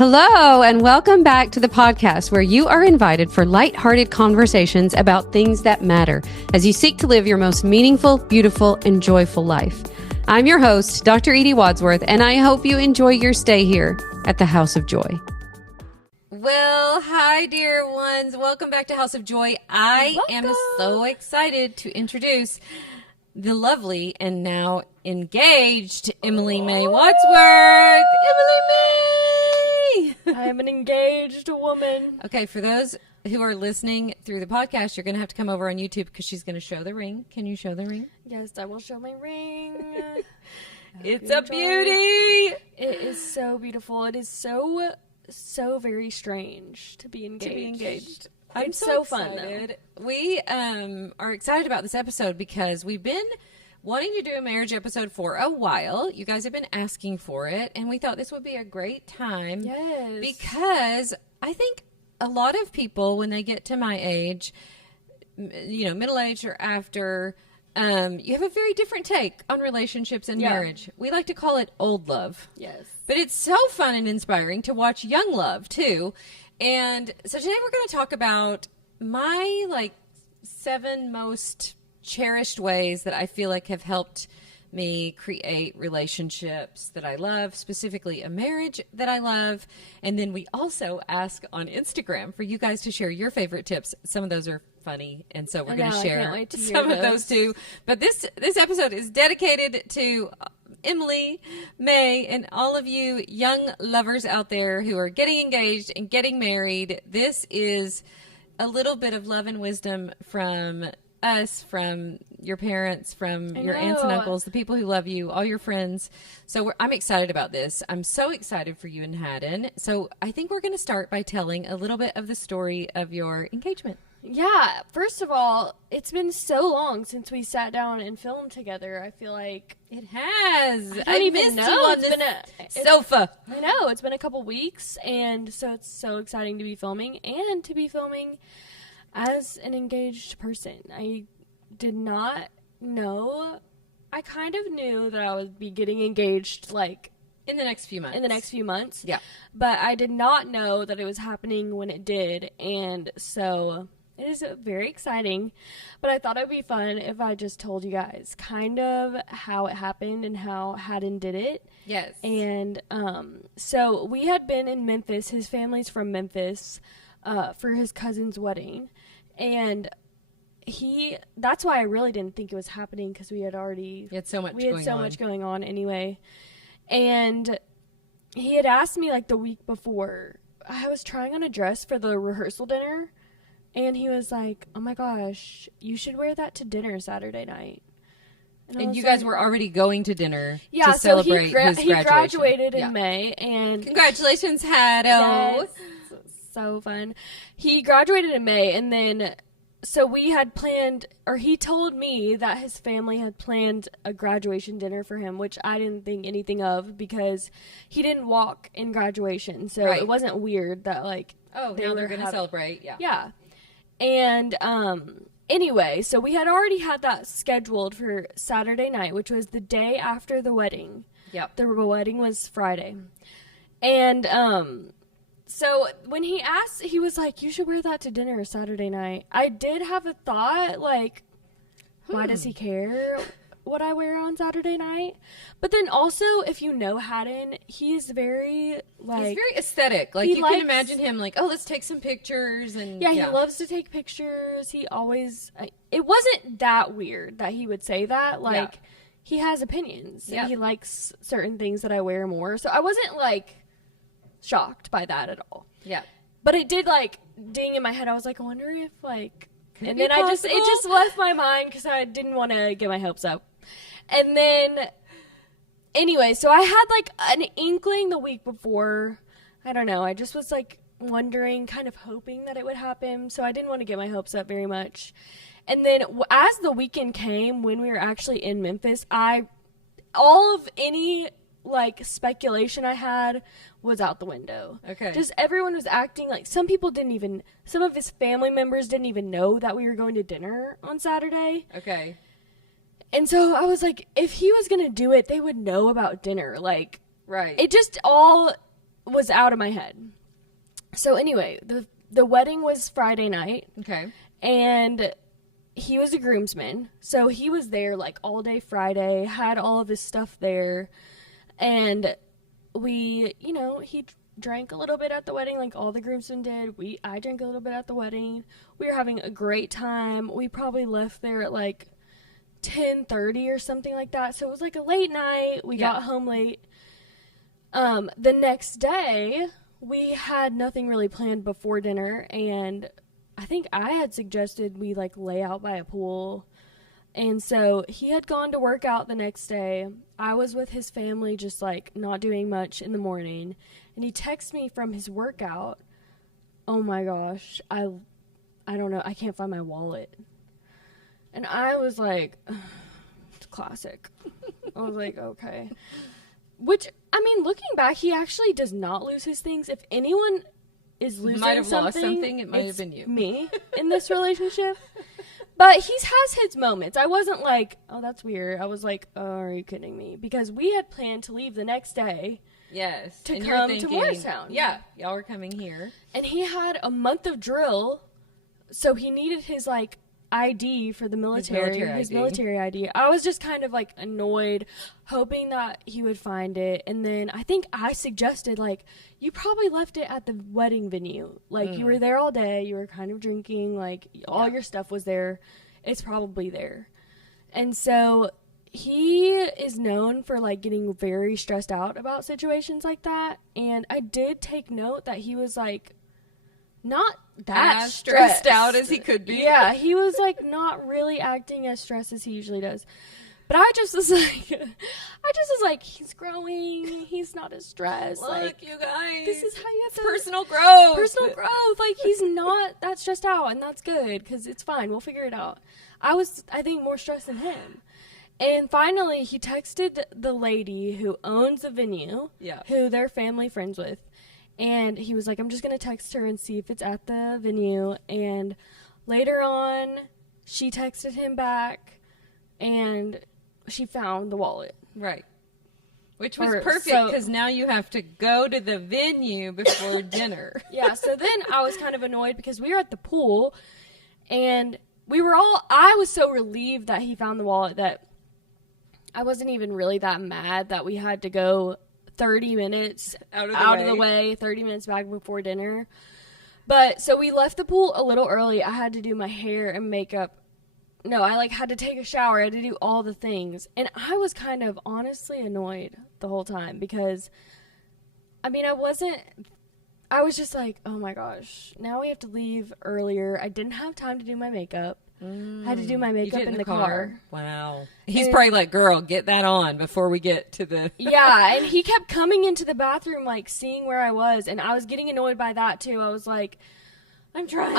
Hello, and welcome back to the podcast where you are invited for lighthearted conversations about things that matter as you seek to live your most meaningful, beautiful, and joyful life. I'm your host, Dr. Edie Wadsworth, and I hope you enjoy your stay here at the House of Joy. Well, hi, dear ones. Welcome back to House of Joy. I am so excited to introduce the lovely and now engaged Emily May Wadsworth. Emily May! I am an engaged woman. Okay, for those who are listening through the podcast, you're going to have to come over on YouTube because she's going to show the ring. Can you show the ring? Yes, I will show my ring. It's a beauty! It is so beautiful. It is so very strange to be engaged. I'm so excited. Fun, we are excited about this episode because we've been wanting to do a marriage episode for a while. You guys have been asking for it, and we thought this would be a great time. Yes. Because I think a lot of people, when they get to my age, you know, middle-aged or after, you have a very different take on relationships and marriage. We like to call it old love. Yes. But it's so fun and inspiring to watch young love, too. And so today we're going to talk about my, 7 most cherished ways that I feel like have helped me create relationships that I love, specifically a marriage that I love. And then we also ask on Instagram for you guys to share your favorite tips. Some of those are funny, and so we're going to share some of those too. But this episode is dedicated to Emily, May, and all of you young lovers out there who are getting engaged and getting married. This is a little bit of love and wisdom from us, from your parents, from your aunts and uncles, the people who love you, all your friends. So I'm excited about this. I'm so excited for you and Haddon. So I think we're going to start by telling a little bit of the story of your engagement. Yeah. First of all, it's been so long since we sat down and filmed together. I feel like it has. I don't even know. You on this sofa. I know. It's been a couple weeks, and so it's so exciting to be filming and to be filming as an engaged person. I did not know. I kind of knew that I would be getting engaged in the next few months. Yeah. But I did not know that it was happening when it did. And so it is very exciting. But I thought it would be fun if I just told you guys kind of how it happened and how Haddon did it. Yes. And so we had been in Memphis. His family's from Memphis for his cousin's wedding. And that's why I really didn't think it was happening, because we had so much going on anyway. And he had asked me the week before. I was trying on a dress for the rehearsal dinner, and he was like, "Oh my gosh, you should wear that to dinner Saturday night." And you guys were already going to dinner to celebrate his graduation. He graduated in May, and congratulations, Haddo. Yes. So fun. He graduated in May, and then so we had planned, or he told me that his family had planned a graduation dinner for him, which I didn't think anything of because he didn't walk in graduation. So It wasn't weird that now they're going to celebrate. Yeah. Yeah. And anyway, so we had already had that scheduled for Saturday night, which was the day after the wedding. Yep. The wedding was Friday. And so when he asked, he was like, "You should wear that to dinner Saturday night." I did have a thought, why does he care what I wear on Saturday night? But then also, if you know Haddon, he's very, he's very aesthetic. You can imagine him let's take some pictures. And he loves to take pictures. He always, it wasn't that weird that he would say that. He has opinions. Yep. And he likes certain things that I wear more. So I wasn't, shocked by that at all. Yeah. But it did ding in my head. I was like, I wonder if and then it just left my mind because I didn't want to get my hopes up. And then anyway, so I had an inkling the week before. I don't know. I just was wondering, kind of hoping that it would happen. So I didn't want to get my hopes up very much. And then as the weekend came, when we were actually in Memphis, all of any speculation I had was out the window. Okay. Just everyone was acting some of his family members didn't even know that we were going to dinner on Saturday. Okay. And so I was like, if he was going to do it, they would know about dinner. Right. It just all was out of my head. So anyway, the wedding was Friday night. Okay. And he was a groomsman. So he was there like all day Friday, had all of his stuff there. And we, you know, he drank a little bit at the wedding like all the groomsmen did. I drank a little bit at the wedding. We were having a great time. We probably left there at like 10:30 or something like that. So it was like a late night. We got home late. The next day, we had nothing really planned before dinner, and I think I had suggested we like lay out by a pool. And so he had gone to work out the next day. I was with his family, just like not doing much in the morning. And he texted me from his workout. Oh my gosh, I don't know. I can't find my wallet. And I was like, it's classic. I was like, okay. Which, I mean, looking back, he actually does not lose his things. If anyone is losing might have something, lost something, it might have been you. Me in this relationship. But he has his moments. I wasn't like, oh, that's weird. I was like, oh, are you kidding me? Because we had planned to leave the next day. Yes. To and come you're to thinking, Morristown. Yeah, y'all were coming here. And he had a month of drill, so he needed his, like, ID for the military. His military ID. I was just kind of, like, annoyed, hoping that he would find it. And then I think I suggested, like, you probably left it at the wedding venue. Like, you were there all day. You were kind of drinking. Like, all your stuff was there. It's probably there. And so he is known for, like, getting very stressed out about situations like that. And I did take note that he was, like, not that as stressed out as he could be. Yeah, he was, like, not really acting as stressed as he usually does. But I just was like, he's growing. He's not as stressed. Look, like, you guys. this is how you have to. Personal growth. Personal growth. Like, he's not that stressed out, and that's good, because it's fine. We'll figure it out. I was, I think, more stressed than him. And finally, he texted the lady who owns the venue, who they're family friends with. And he was like, I'm just going to text her and see if it's at the venue. And later on, she texted him back, and she found the wallet. Right. Which was perfect, because now you have to go to the venue before dinner. Yeah, so then I was kind of annoyed because we were at the pool, and I was so relieved that he found the wallet that I wasn't even really that mad that we had to go 30 minutes out of the way, 30 minutes back before dinner. But so we left the pool a little early. I had to do my hair and makeup. No, I like had to take a shower. I had to do all the things. And I was kind of honestly annoyed the whole time because, I mean, I was just like, oh my gosh, now we have to leave earlier. I didn't have time to do my makeup. I had to do my makeup in the car. Wow. He's probably like, girl, get that on before we get to the... Yeah, and he kept coming into the bathroom, like, seeing where I was, and I was getting annoyed by that, too. I was like, I'm trying.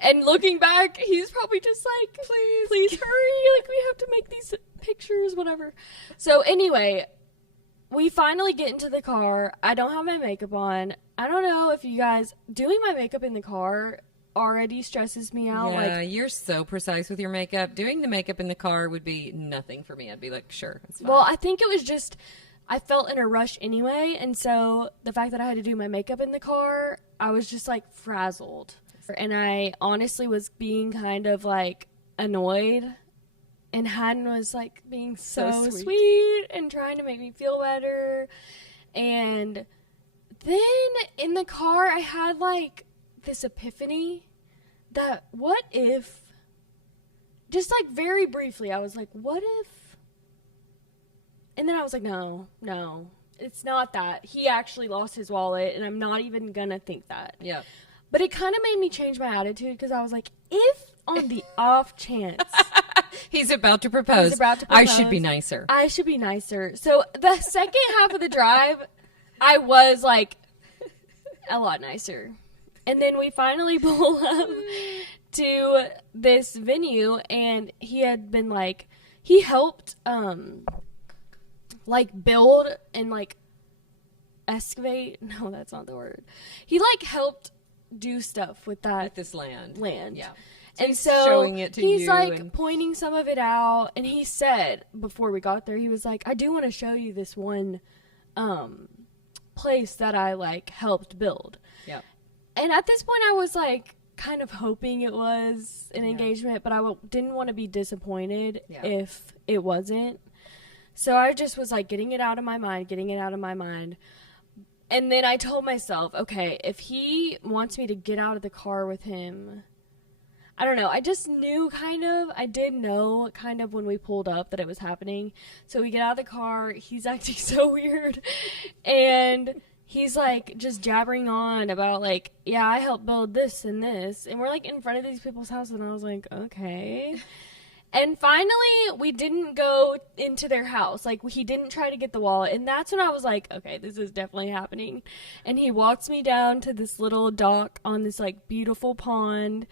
And looking back, he's probably just like, please hurry. Like, we have to make these pictures, whatever. So, anyway, we finally get into the car. I don't have my makeup on. I don't know if you guys... Doing my makeup in the car already stresses me out. Yeah, like, you're so precise with your makeup. Doing the makeup in the car would be nothing for me. I'd be like, sure, it's fine. Well, I think it was just, I felt in a rush anyway, and so the fact that I had to do my makeup in the car, I was just, like, frazzled. And I honestly was being kind of, like, annoyed, and Haddon was, like, being so sweet and trying to make me feel better. And then in the car, I had, like, this epiphany that what if, just like very briefly, I was like, what if, and then I was like, no, it's not that. He actually lost his wallet, and I'm not even gonna think that. Yeah. But it kind of made me change my attitude, because I was like, if on the off chance he's about to propose, I should be nicer. So the second half of the drive, I was like a lot nicer. And then we finally pull up to this venue, and he had been, like, he helped, like, build and, like, excavate. No, that's not the word. He, like, helped do stuff with that. With this land. Yeah. So and so showing it to he's, you like, and... pointing some of it out, and he said, before we got there, he was like, I do want to show you this one, place that I like helped build. Yeah. And at this point I was like kind of hoping it was an engagement, but I didn't want to be disappointed if it wasn't. So I just was like getting it out of my mind. And then I told myself, okay, if he wants me to get out of the car with him, I don't know. I just knew I did know when we pulled up that it was happening. So we get out of the car. He's acting so weird. And he's like just jabbering on about like, yeah, I helped build this and this. And we're like in front of these people's house. And I was like, okay. And finally, we didn't go into their house. Like, he didn't try to get the wallet. And that's when I was like, okay, this is definitely happening. And he walks me down to this little dock on this, like, beautiful pond.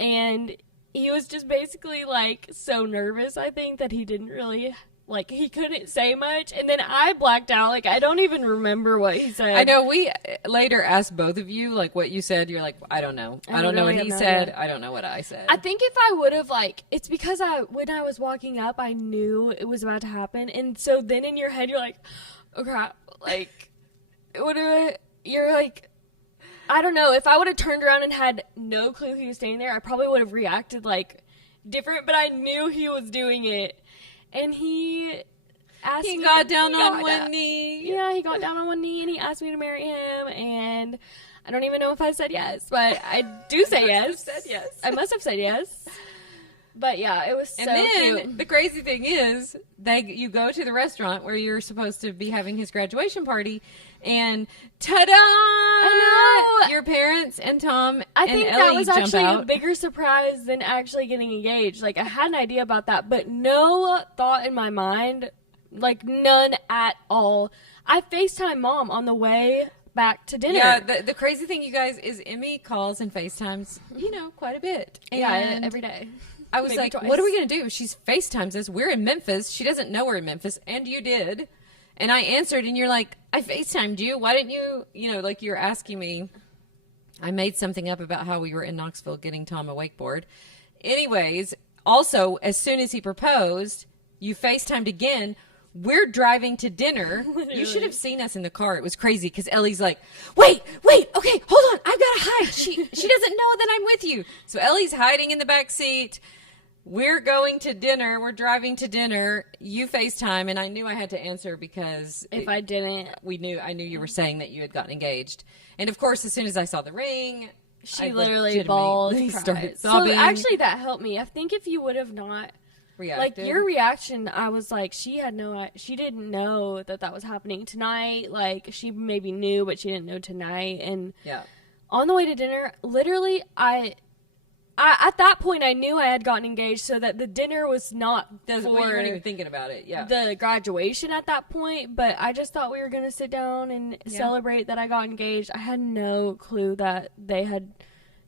And he was just basically, like, so nervous, I think, that he didn't really... Like, he couldn't say much, and then I blacked out. Like, I don't even remember what he said. I know, we later asked both of you, like, what you said. You're like, I don't know. I don't know what he said. I don't know what I said. I think if I would have, like, it's because when I was walking up, I knew it was about to happen, and so then in your head, you're like, oh, crap. Like, you're like, I don't know. If I would have turned around and had no clue he was standing there, I probably would have reacted, like, different, but I knew he was doing it. And he asked me. He got down on one knee. Yeah, he got down on one knee and he asked me to marry him. And I don't even know if I said yes, but I do say yes. I must have said yes. But yeah, it was so cute. The crazy thing is, you go to the restaurant where you're supposed to be having his graduation party, and ta-da! I know! Your parents and Tom I and think Ellie that was jump actually out. a bigger surprise than actually getting engaged. Like, I had an idea about that, but no thought in my mind, like, none at all. I FaceTime Mom on the way back to dinner. Yeah, the crazy thing, you guys, is Emme calls and FaceTimes, quite a bit. And every day. I was Maybe like, twice. what are we going to do? She's FaceTimes us. We're in Memphis. She doesn't know we're in Memphis. And you did. And I answered, and you're like, I FaceTimed you. Why didn't you, like you're asking me. I made something up about how we were in Knoxville getting Tom a wakeboard. Anyways, also, as soon as he proposed, you FaceTimed again. We're driving to dinner. You should have seen us in the car. It was crazy because Ellie's like, wait, okay, hold on. I've got to hide. She doesn't know that I'm with you. So Ellie's hiding in the back seat. We're going to dinner. We're driving to dinner. You FaceTime, and I knew I had to answer because if I didn't, I knew you were saying that you had gotten engaged. And of course, as soon as I saw the ring, she literally bawled and started sobbing. So actually, that helped me. I think if you would have not reacted. Like, your reaction, I was like, she didn't know that was happening tonight. Like, she maybe knew, but she didn't know tonight. And on the way to dinner, literally, I at that point, I knew I had gotten engaged, so that the dinner was not you weren't even thinking about it. Yeah, the graduation at that point. But I just thought we were gonna sit down and celebrate that I got engaged. I had no clue that they had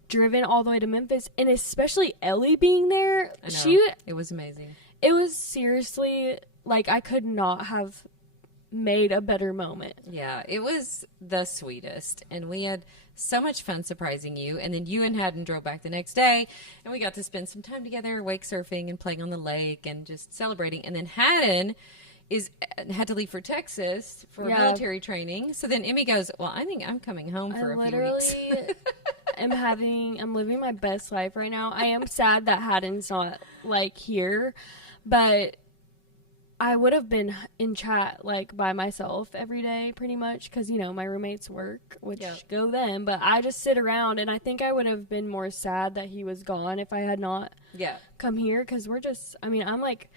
driven all the way to Memphis, and especially Ellie being there. I know. It was amazing. It was seriously like I could not have made a better moment. Yeah, it was the sweetest, and we had so much fun surprising you. And then you and Haddon drove back the next day, and we got to spend some time together, wake surfing and playing on the lake and just celebrating. And then Haddon had to leave for Texas for military training. So then Emme goes, well, I think I'm coming home for a few weeks. I'm living my best life right now. I am sad that Haddon's not like here, but I would have been in chat like by myself every day pretty much because, my roommates work, which go them, but I just sit around, and I think I would have been more sad that he was gone if I had not come here because I'm like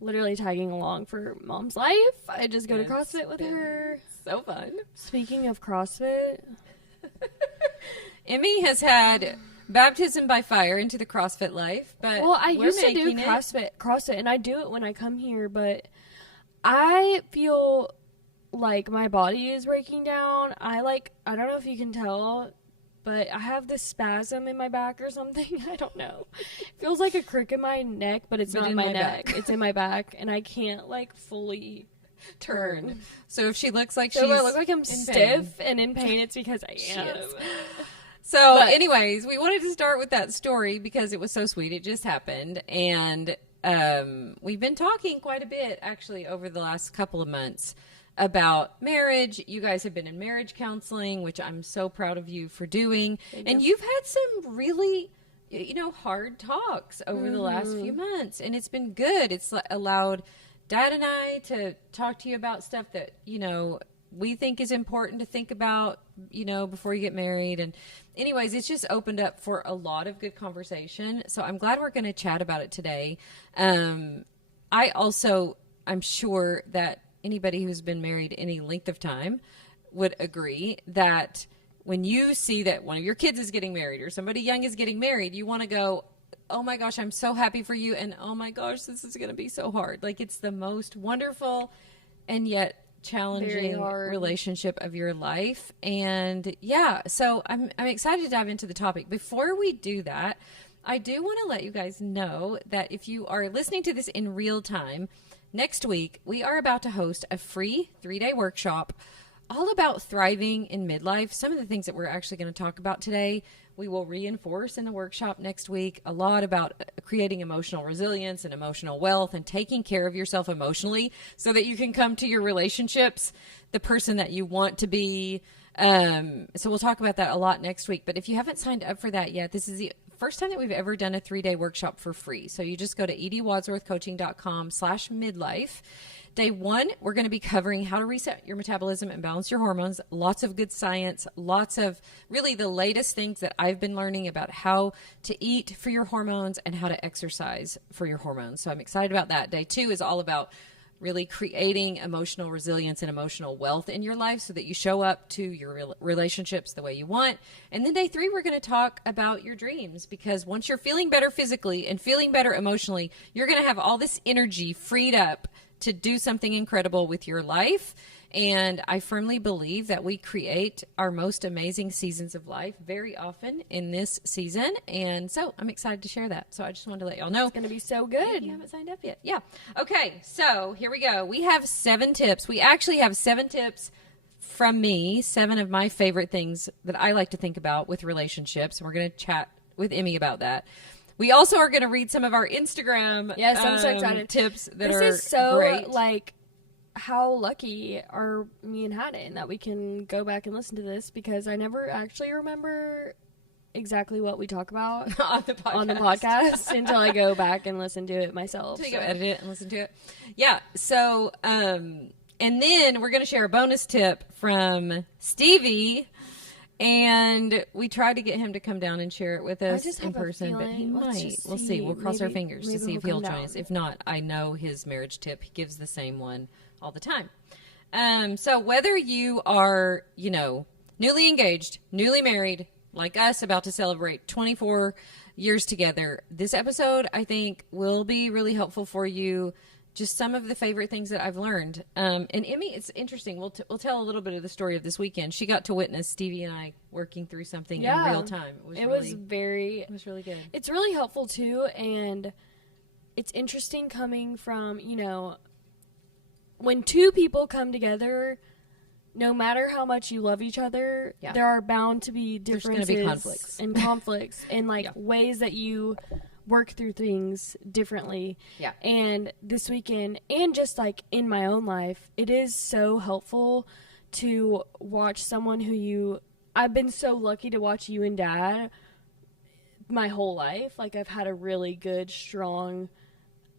literally tagging along for Mom's life. I just go to CrossFit with her. So fun. Speaking of CrossFit, Emme has had baptism by fire into the CrossFit life, but I used to do CrossFit, and I do it when I come here, but I feel like my body is breaking down. I don't know if you can tell, but I have this spasm in my back or something. I don't know. It feels like a crick in my neck, but it's not in my neck. It's in my back, and I can't fully turn. So if she looks like I look like I'm stiff and in pain, it's because I am. So anyways, we wanted to start with that story because it was so sweet. It just happened. And we've been talking quite a bit, actually, over the last couple of months about marriage. You guys have been in marriage counseling, which I'm so proud of you for doing. And you've had some really, hard talks over the last few months, and it's been good. It's allowed Dad and I to talk to you about stuff that, we think is important to think about, before you get married. And anyways, it's just opened up for a lot of good conversation. So I'm glad we're going to chat about it today. I'm sure that anybody who's been married any length of time would agree that when you see that one of your kids is getting married or somebody young is getting married, you want to go, oh my gosh, I'm so happy for you. And oh my gosh, this is going to be so hard. Like, it's the most wonderful and yet challenging relationship of your life. And yeah, so I'm excited to dive into the topic. Before we do that, I do want to let you guys know that if you are listening to this in real time, next week we are about to host a free 3-day workshop all about thriving in midlife. Some of the things that we're actually going to talk about today, we will reinforce in the workshop next week. A lot about creating emotional resilience and emotional wealth and taking care of yourself emotionally so that you can come to your relationships the person that you want to be. So we'll talk about that a lot next week. But if you haven't signed up for that yet, this is the first time that we've ever done a 3-day workshop for free. So you just go to ediewadsworthcoaching.com/midlife. Day 1, we're going to be covering how to reset your metabolism and balance your hormones. Lots of good science, lots of really the latest things that I've been learning about how to eat for your hormones and how to exercise for your hormones. So I'm excited about that. Day 2 is all about really creating emotional resilience and emotional wealth in your life so that you show up to your relationships the way you want. And then day 3, we're going to talk about your dreams, because once you're feeling better physically and feeling better emotionally, you're going to have all this energy freed up to do something incredible with your life. And I firmly believe that we create our most amazing seasons of life very often in this season. And so I'm excited to share that. So I just wanted to let y'all know. It's going to be so good. If you haven't signed up yet. Yeah. Okay. So here we go. We have 7 tips. We actually have 7 tips from me, 7 of my favorite things that I like to think about with relationships. And we're going to chat with Emme about that. We also are going to read some of our Instagram I'm so excited. Tips that this are is so great. Like, how lucky are me and Haddon that we can go back and listen to this, because I never actually remember exactly what we talk about on the podcast until I go back and listen to it myself. Until you go edit it and listen to it. Yeah. So, and then we're going to share a bonus tip from Stevie. And we tried to get him to come down and share it with us in person, but he might. We'll see. We'll cross our fingers to see if he'll join us. If not, I know his marriage tip. He gives the same one all the time. So whether you are, newly engaged, newly married, like us, about to celebrate 24 years together, this episode, I think, will be really helpful for you. Just some of the favorite things that I've learned. And Emme, it's interesting. We'll tell a little bit of the story of this weekend. She got to witness Stevie and I working through something in real time. It was really good. It's really helpful too. And it's interesting coming from, when 2 people come together, no matter how much you love each other, there are bound to be differences. There's going to be conflicts and ways that you work through things differently. Yeah. And this weekend, and just like in my own life, it is so helpful to watch someone I've been so lucky to watch you and Dad my whole life. Like, I've had a really good, strong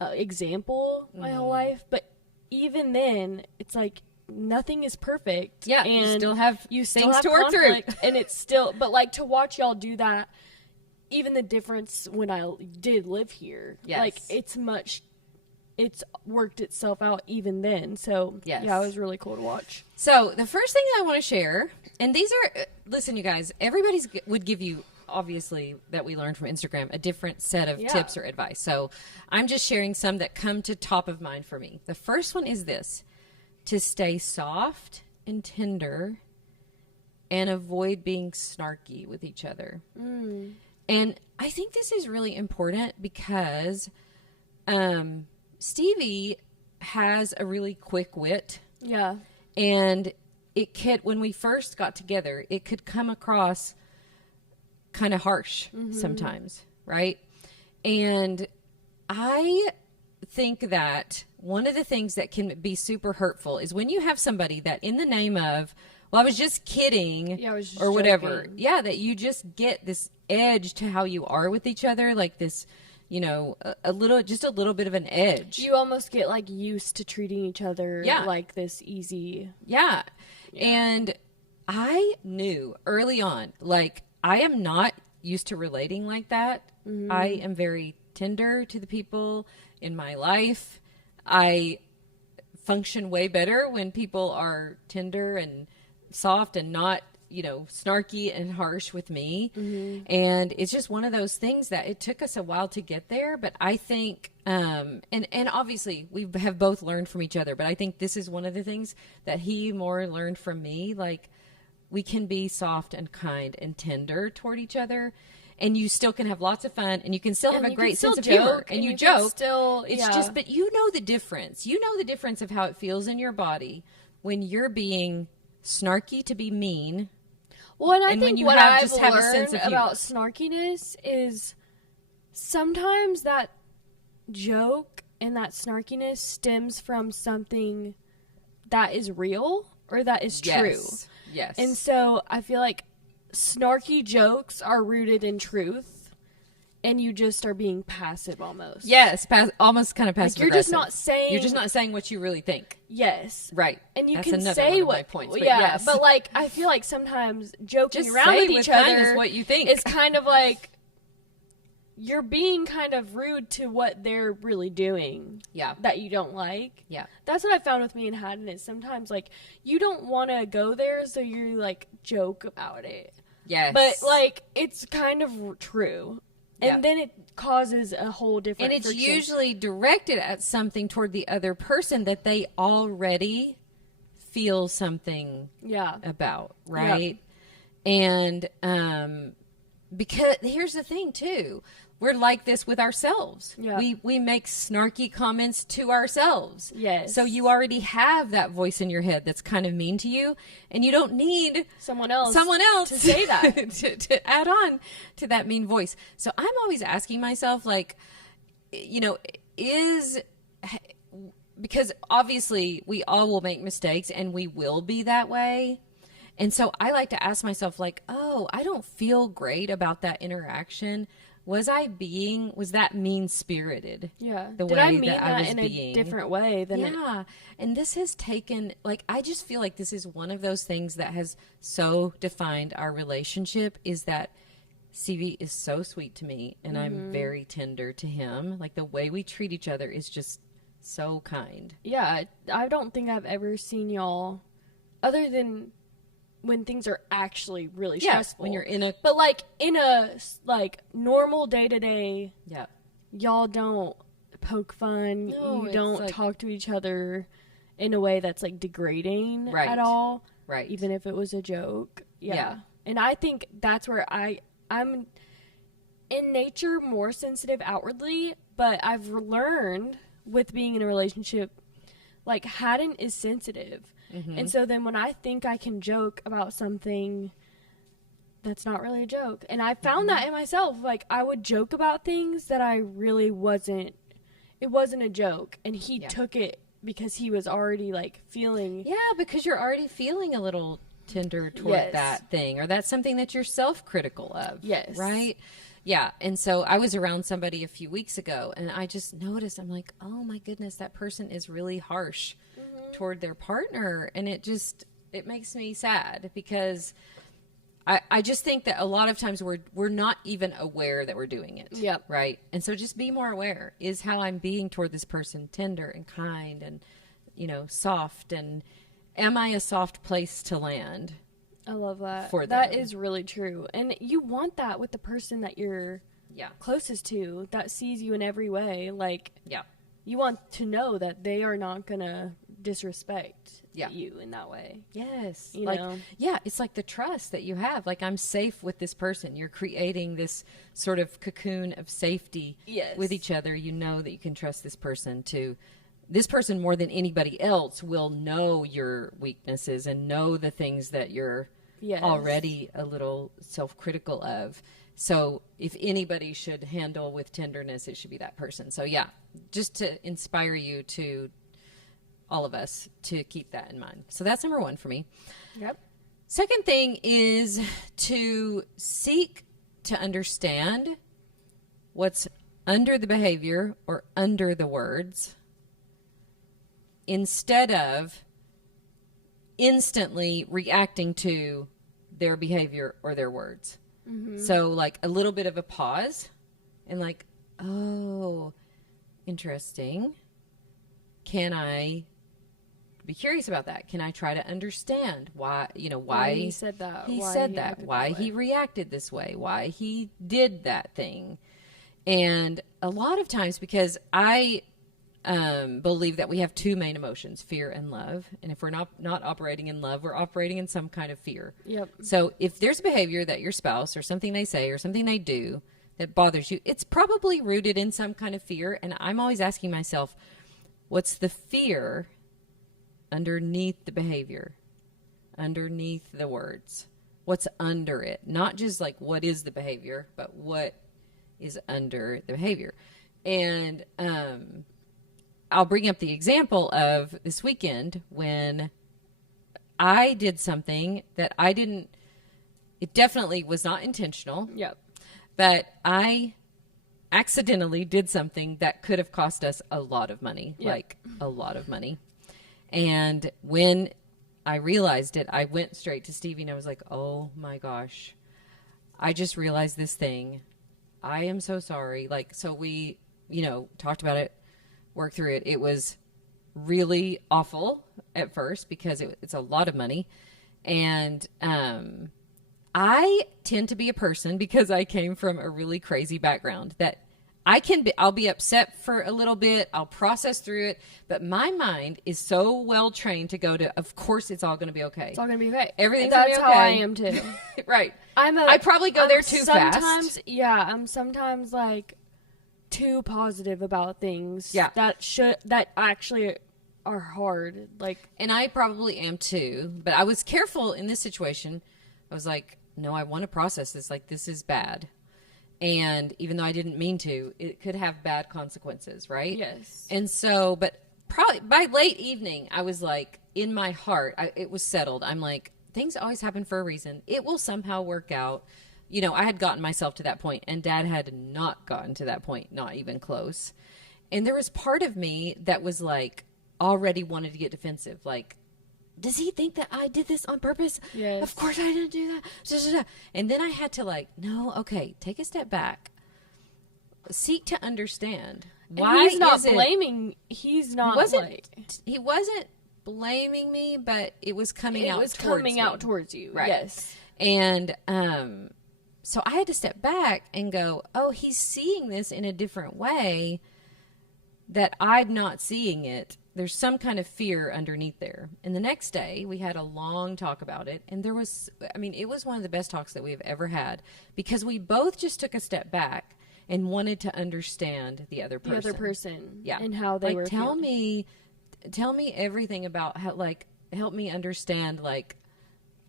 example my whole life. But even then, it's like nothing is perfect. Yeah. And you still have things to work through. And it's still, but like, to watch y'all do that, even the difference when I did live here, like, it's worked itself out even then. So yeah, it was really cool to watch. So the first thing I want to share, and these are, listen, you guys, everybody's would give you, obviously, that we learned from Instagram, a different set of tips or advice. So I'm just sharing some that come to top of mind for me. The first one is this: to stay soft and tender and avoid being snarky with each other. And I think this is really important because Stevie has a really quick wit. Yeah. And when we first got together, it could come across kind of harsh sometimes, right? And I think that one of the things that can be super hurtful is when you have somebody that in the name of, well, I was just kidding, Yeah, I was just or whatever. joking. Yeah, that you just get this edge to how you are with each other, like this, you know, a little bit of an edge. You almost get like used to treating each other Yeah. like this easy. Yeah. And I knew early on, like, I am not used to relating like that. I am very tender to the people in my life. I function way better when people are tender and soft and not, you know, snarky and harsh with me. And it's just one of those things that it took us a while to get there. But I think, and obviously we have both learned from each other, but I think this is one of the things that he more learned from me. Like, we can be soft and kind and tender toward each other. And you still can have lots of fun, and you can still have a great sense of humor, and you joke. Still, It's just, but you know the difference. You know the difference of how it feels in your body when you're being snarky to be mean. Well, and I and when think you what have I've just have a learned sense of humor. about snarkiness is sometimes that joke and that snarkiness stems from something that is real or that is true. Yes. And so I feel like snarky jokes are rooted in truth, and you just are being passive almost. Yes, almost kind of passive Like, you're just not saying. You're just not saying what you really think. Yes. Right. And you That's can another say one of what my points, well, but yeah, yes. but like I feel like sometimes joking Just around say with with each kindness other what you think. is kind of like you're being kind of rude to what they're really doing. Yeah. That you don't like. Yeah. That's what I found with me and Haddon is sometimes like you don't want to go there, so you like joke about it. Yes. But like it's kind of true. Yeah. And then it causes a whole different And it's friction. usually directed at something toward the other person that they already feel something Yeah. about, right? And because here's the thing too, we're like this with ourselves. Yeah. We make snarky comments to ourselves. Yes. So you already have that voice in your head that's kind of mean to you, and you don't need someone else to say that. to add on to that mean voice. So I'm always asking myself, like, you know, because obviously we all will make mistakes and we will be that way. And so I like to ask myself, like, oh, I don't feel great about that interaction. Was that mean-spirited? Yeah. The Did way I mean that I that was in being. a different way than Yeah. And this has taken, like, I just feel like this is one of those things that has so defined our relationship, is that CV is so sweet to me and I'm very tender to him. Like, the way we treat each other is just so kind. Yeah, I don't think I've ever seen y'all, other than when things are actually really stressful. When you're in a... But like in a like normal day to day, Yeah. y'all don't poke fun. No, You it's don't like- talk to each other in a way that's like degrading Right. at all. Right. Even if it was a joke. Yeah. Yeah. And I think that's where I'm in nature more sensitive outwardly, but I've learned with being in a relationship, like Haddon is sensitive. And so then when I think I can joke about something, that's not really a joke. And I found that in myself. Like, I would joke about things that I really wasn't, it wasn't a joke. And he took it because he was already, like, feeling. Yeah, because you're already feeling a little tender toward Yes. that thing, or that's something that you're self-critical of. Yes. Right? Yeah. And so I was around somebody a few weeks ago, and I just noticed, I'm like, oh my goodness, that person is really harsh toward their partner. And it makes me sad, because I just think that a lot of times we're not even aware that we're doing it. Yep. Right. And so just be more aware. Is how I'm being toward this person tender and kind and, you know, soft, and am I a soft place to land? I love that. For That them. is really true. And you want that with the person that you're Yeah. closest to, that sees you in every way. Like, Yeah. you want to know that they are not going to disrespect Yeah. you in that way. Yes. You like, know? yeah, it's like the trust that you have. Like, I'm safe with this person. You're creating this sort of cocoon of safety Yes. with each other. You know that you can trust this person more than anybody else will know your weaknesses and know the things that you're Yes. already a little self-critical of. So if anybody should handle with tenderness, it should be that person. So yeah, just to inspire you to all of us to keep that in mind. So that's number 1 for me. Yep. Second thing is to seek to understand what's under the behavior or under the words instead of instantly reacting to their behavior or their words. Mm-hmm. So like a little bit of a pause and like, oh, interesting. Can I be curious about that? Can I try to understand why he said that? Why he reacted this way? Why he did that thing? And a lot of times, because I believe that we have 2 main emotions, fear and love. And if we're not operating in love, we're operating in some kind of fear. Yep. So if there's a behavior that your spouse or something they say or something they do that bothers you, it's probably rooted in some kind of fear. And I'm always asking myself, what's the fear underneath the behavior, underneath the words? What's under it? Not just like what is the behavior, but what is under the behavior. And I'll bring up the example of this weekend when I did something that it definitely was not intentional. Yep. But I accidentally did something that could have cost us a lot of money, like a lot of money. And when I realized it, I went straight to Stevie and I was like, oh my gosh, I just realized this thing. I am so sorry. Like, so we, talked about it, worked through it. It was really awful at first because it's a lot of money. And I tend to be a person, because I came from a really crazy background, that I'll be upset for a little bit. I'll process through it. But my mind is so well trained to go to, of course, it's all going to be okay. It's all going to be okay. Everything's going to be okay. That's how I am too. Right. I probably go there too fast. fast. Yeah. I'm sometimes like too positive about things. Yeah. That actually are hard. Like, and I probably am too. But I was careful in this situation. I was like, no, I want to process this. Like, this is bad. And even though I didn't mean to, it could have bad consequences, right? Yes. And so, but probably by late evening, I was like, in my heart, it was settled. I'm like, things always happen for a reason. It will somehow work out. I had gotten myself to that point, and Dad had not gotten to that point, not even close. And there was part of me that was like, already wanted to get defensive. Like, does he think that I did this on purpose? Yes. Of course I didn't do that. And then I had to no, okay, take a step back. Seek to understand. Why he's not blaming. He's not. He wasn't blaming me, but it was coming out towards you. Right. Yes. And so I had to step back and go, oh, he's seeing this in a different way that I'm not seeing it. There's some kind of fear underneath there. And the next day we had a long talk about it. And it was one of the best talks that we have ever had, because we both just took a step back and wanted to understand the other person. Yeah. And how they were feeling. Tell me everything about how, help me understand, I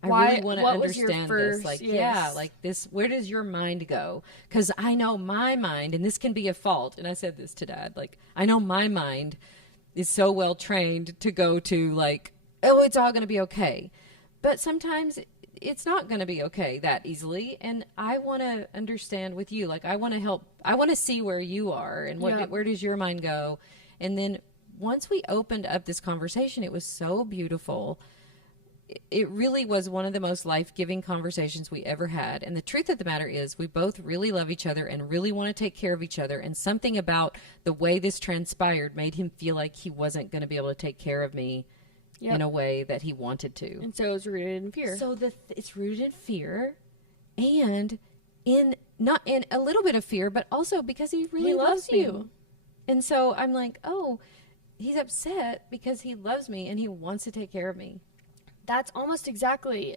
really want to understand this. This, where does your mind go? Because I know my mind, and this can be a fault. And I said this to Dad, I know my mind is so well trained to go to oh, it's all going to be okay. But sometimes it's not going to be okay that easily. And I want to understand with you. I want to help. I want to see where you are and where does your mind go? And then once we opened up this conversation, it was so beautiful. It really was one of the most life-giving conversations we ever had. And the truth of the matter is we both really love each other and really want to take care of each other. And something about the way this transpired made him feel like he wasn't going to be able to take care of me in a way that he wanted to. And so it's rooted in fear. So it's rooted in fear, and not in a little bit of fear, but also because he really loves you. And so I'm like, oh, he's upset because he loves me and he wants to take care of me. That's almost exactly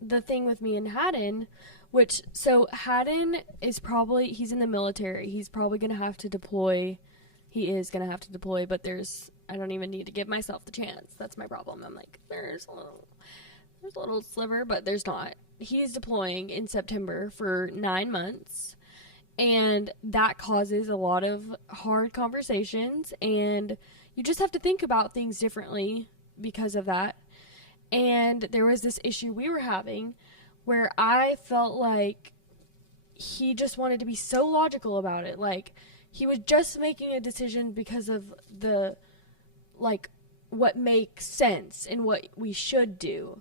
the thing with me and Haddon, so Haddon is he's in the military. He's probably going to have to deploy. He is going to have to deploy, but I don't even need to give myself the chance. That's my problem. I'm like, there's a little sliver, but there's not. he's deploying in September for 9 months, and that causes a lot of hard conversations, and you just have to think about things differently because of that. And there was this issue we were having where I felt like he just wanted to be so logical about it. Like, he was just making a decision because of the, like, what makes sense and what we should do.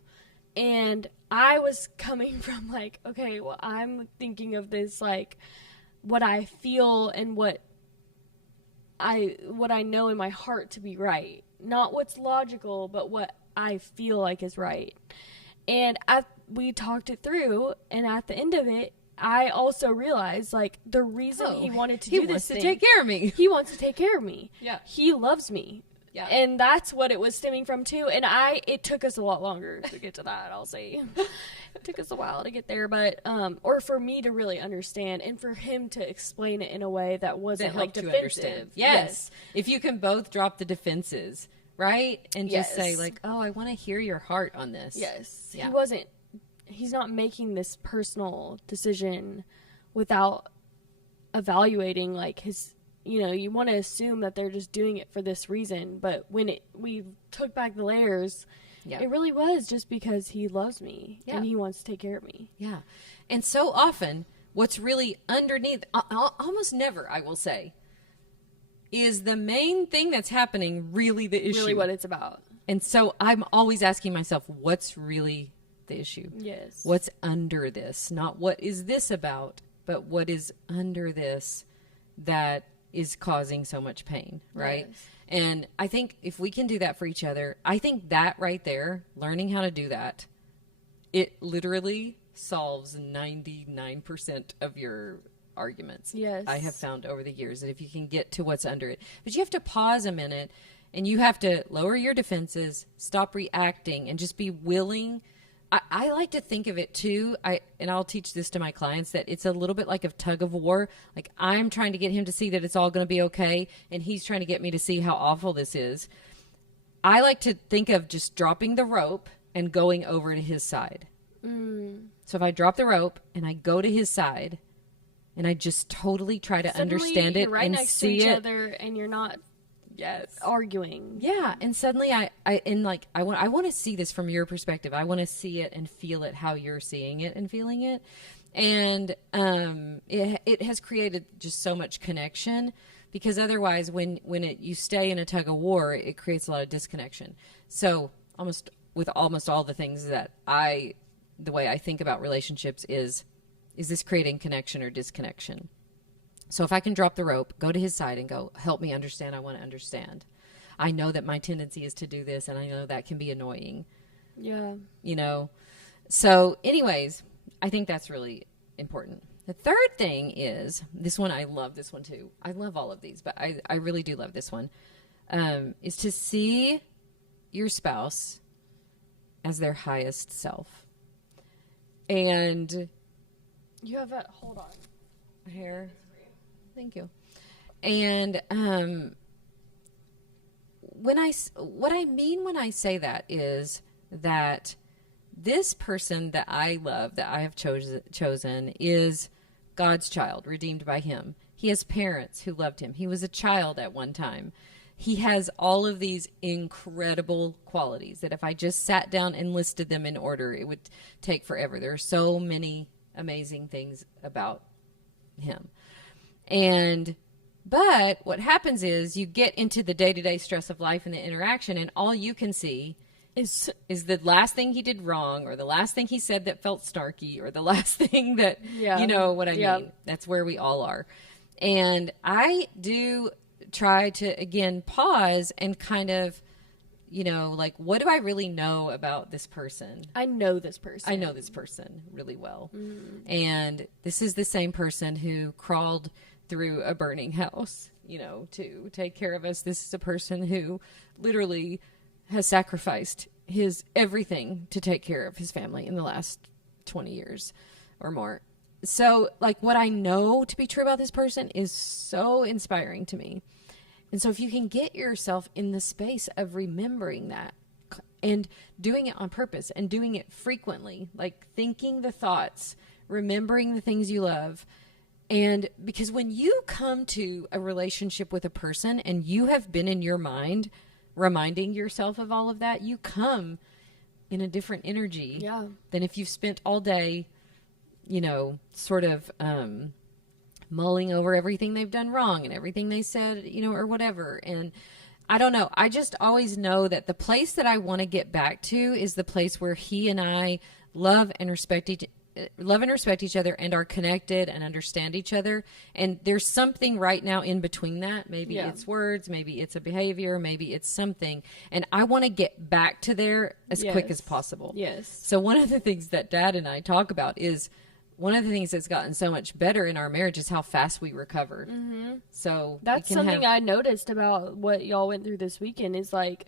And I was coming from, like, okay, well, I'm thinking of this, like, what I feel and what I know in my heart to be right. Not what's logical, but what I feel like is right. And we talked it through, and at the end of it, I also realized, like, the reason he wanted to do this thing. He wants to take care of me. He wants to take care of me. Yeah. He loves me. Yeah. And that's what it was stemming from, too. And it took us a lot longer to get to that, I'll say. It took us a while to get there, but, or for me to really understand, and for him to explain it in a way that wasn't, like, defensive. Yes. If you can both drop the defenses, right? And just say, like, oh, I want to hear your heart on this. Yes. Yeah. He's not making this personal decision without evaluating, like, his, you want to assume that they're just doing it for this reason. But when we took back the layers, it really was just because he loves me and he wants to take care of me. Yeah. And so often what's really underneath, almost never, I will say, is the main thing that's happening really the issue? Really what it's about. And so I'm always asking myself, what's really the issue? Yes. What's under this? Not what is this about, but what is under this that is causing so much pain, right? Yes. And I think if we can do that for each other, I think that right there, learning how to do that, it literally solves 99% of your arguments. Yes. I have found over the years that if you can get to what's under it. But you have to pause a minute, and you have to lower your defenses, stop reacting, and just be willing. I like to think of it too, and I'll teach this to my clients, that it's a little bit like a tug of war. Like, I'm trying to get him to see that it's all going to be okay, and he's trying to get me to see how awful this is. I like to think of just dropping the rope and going over to his side. So if I drop the rope and I go to his side, and I just totally try to understand it you're right and next see to each it. other, and you're not Yes. arguing. Yeah, and suddenly I want to see this from your perspective. I want to see it and feel it how you're seeing it and feeling it. And it has created just so much connection, because otherwise when you stay in a tug of war, it creates a lot of disconnection. So almost all the things that the way I think about relationships is this creating connection or disconnection? So if I can drop the rope, go to his side and go, help me understand. I want to understand. I know that my tendency is to do this, and I know that can be annoying. Yeah. So anyways, I think that's really important. The third thing is, this one, I love this one too. I love all of these, but I really do love this one, is to see your spouse as their highest self. And You have a, hold on. Hair. Thank you. And what I mean when I say that is that this person that I love, that I have chosen, is God's child, redeemed by him. He has parents who loved him. He was a child at one time. He has all of these incredible qualities that if I just sat down and listed them in order, it would take forever. There are so many amazing things about him. But what happens is you get into the day-to-day stress of life and the interaction, and all you can see is the last thing he did wrong, or the last thing he said that felt snarky, or the last thing that, you know what I mean. That's where we all are. And I do try to, again, pause and kind of, like, what do I really know about this person? I know this person. I know this person really well. And this is the same person who crawled through a burning house, to take care of us. This is a person who literally has sacrificed his everything to take care of his family in the last 20 years or more. So, like, what I know to be true about this person is so inspiring to me. And so if you can get yourself in the space of remembering that and doing it on purpose and doing it frequently, like thinking the thoughts, remembering the things you love. And because when you come to a relationship with a person and you have been in your mind reminding yourself of all of that, you come in a different energy than if you've spent all day, you know, sort of mulling over everything they've done wrong and everything they said, you know, or whatever. And I don't know. I just always know that the place that I want to get back to is the place where he and I love and respect each other and are connected and understand each other. And there's something right now in between that. Maybe it's words, maybe it's a behavior, maybe it's something. And I want to get back to there as quick as possible. Yes. So one of the things that Dad and I talk about is one of the things that's gotten so much better in our marriage is how fast we recovered. Mm-hmm. So that's something I noticed about what y'all went through this weekend is like,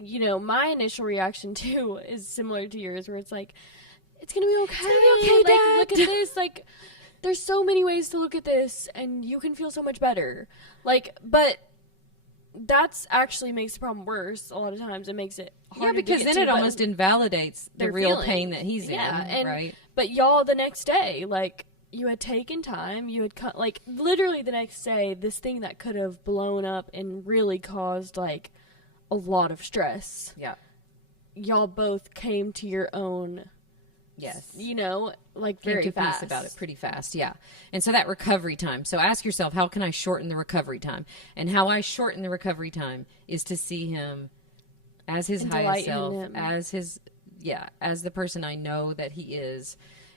you know, my initial reaction too is similar to yours where it's like, it's going to be okay. It's gonna be okay, Dad. Look at this. Like, there's so many ways to look at this and you can feel so much better. Like, but that's actually makes the problem worse a lot of times. It makes it harder. Yeah, because to get then it to, almost invalidates the real feelings. pain that he's in, and, right? But y'all, the next day, like, you had taken time. You had, like, literally the next day, this thing that could have blown up and really caused, like, a lot of stress. Yeah. Y'all both came to your own... Yes. You know, like very fast. Peace about it pretty fast. Yeah. And so that recovery time. So ask yourself, how can I shorten the recovery time? And how I shorten the recovery time is to see him as his highest self, as the person I know that he is.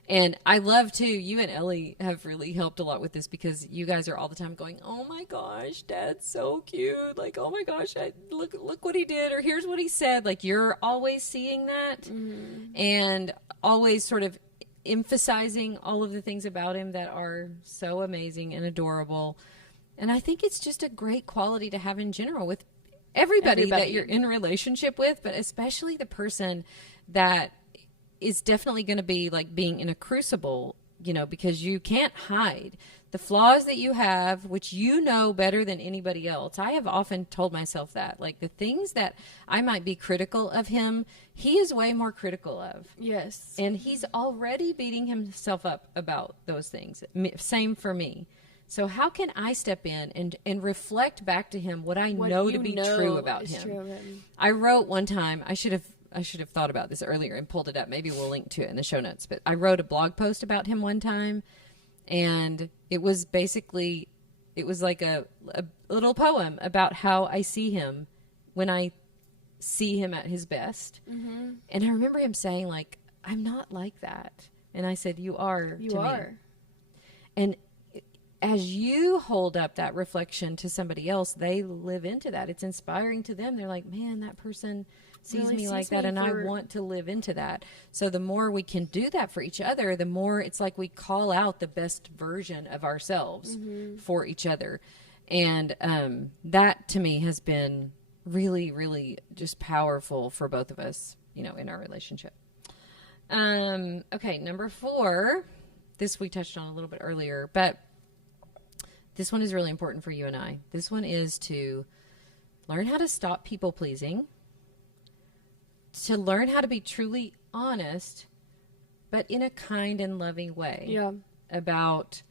And I love too, you and Ellie have really helped a lot with this because you guys are all the time going, oh my gosh, Dad's so cute. Like, oh my gosh, look what he did, or here's what he said. Like, you're always seeing that and always sort of emphasizing all of the things about him that are so amazing and adorable. And I think it's just a great quality to have in general with everybody that you're in a relationship with, but especially the person that is definitely going to be like being in a crucible, you know, because you can't hide the flaws that you have, which you know better than anybody else. I have often told myself that, like, the things that I might be critical of him, he is way more critical of. Yes. And he's already beating himself up about those things. Same for me. So how can I step in and reflect back to him what I know to be true about him? I wrote one time, I should have thought about this earlier and pulled it up. Maybe we'll link to it in the show notes. But I wrote a blog post about him one time, and it was basically, it was like a little poem about how I see him when I see him at his best. Mm-hmm. And I remember him saying, like, I'm not like that. And I said, you are. You are. Me. And as you hold up that reflection to somebody else, they live into that. It's inspiring to them. They're like, man, that person sees me like that, and I want to live into that. So the more we can do that for each other, the more it's like we call out the best version of ourselves for each other. And that to me has been really, really just powerful for both of us, you know, in our relationship. Okay, number 4, this we touched on a little bit earlier, but this one is really important for you and I. This one is to learn how to stop people pleasing, to learn how to be truly honest, but in a kind and loving way about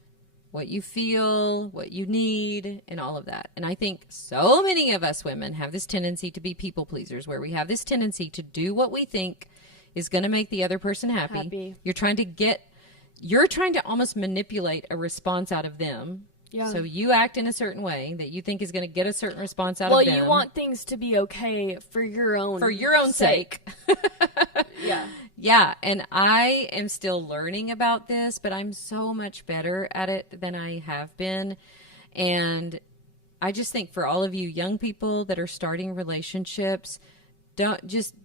what you feel, what you need, and all of that. And I think so many of us women have this tendency to be people pleasers, where we have this tendency to do what we think is going to make the other person happy. You're trying to almost manipulate a response out of them. Yeah. So you act in a certain way that you think is going to get a certain response out of them. Well, you want things to be okay for your own sake. Yeah. Yeah. And I am still learning about this, but I'm so much better at it than I have been. And I just think for all of you young people that are starting relationships, don't just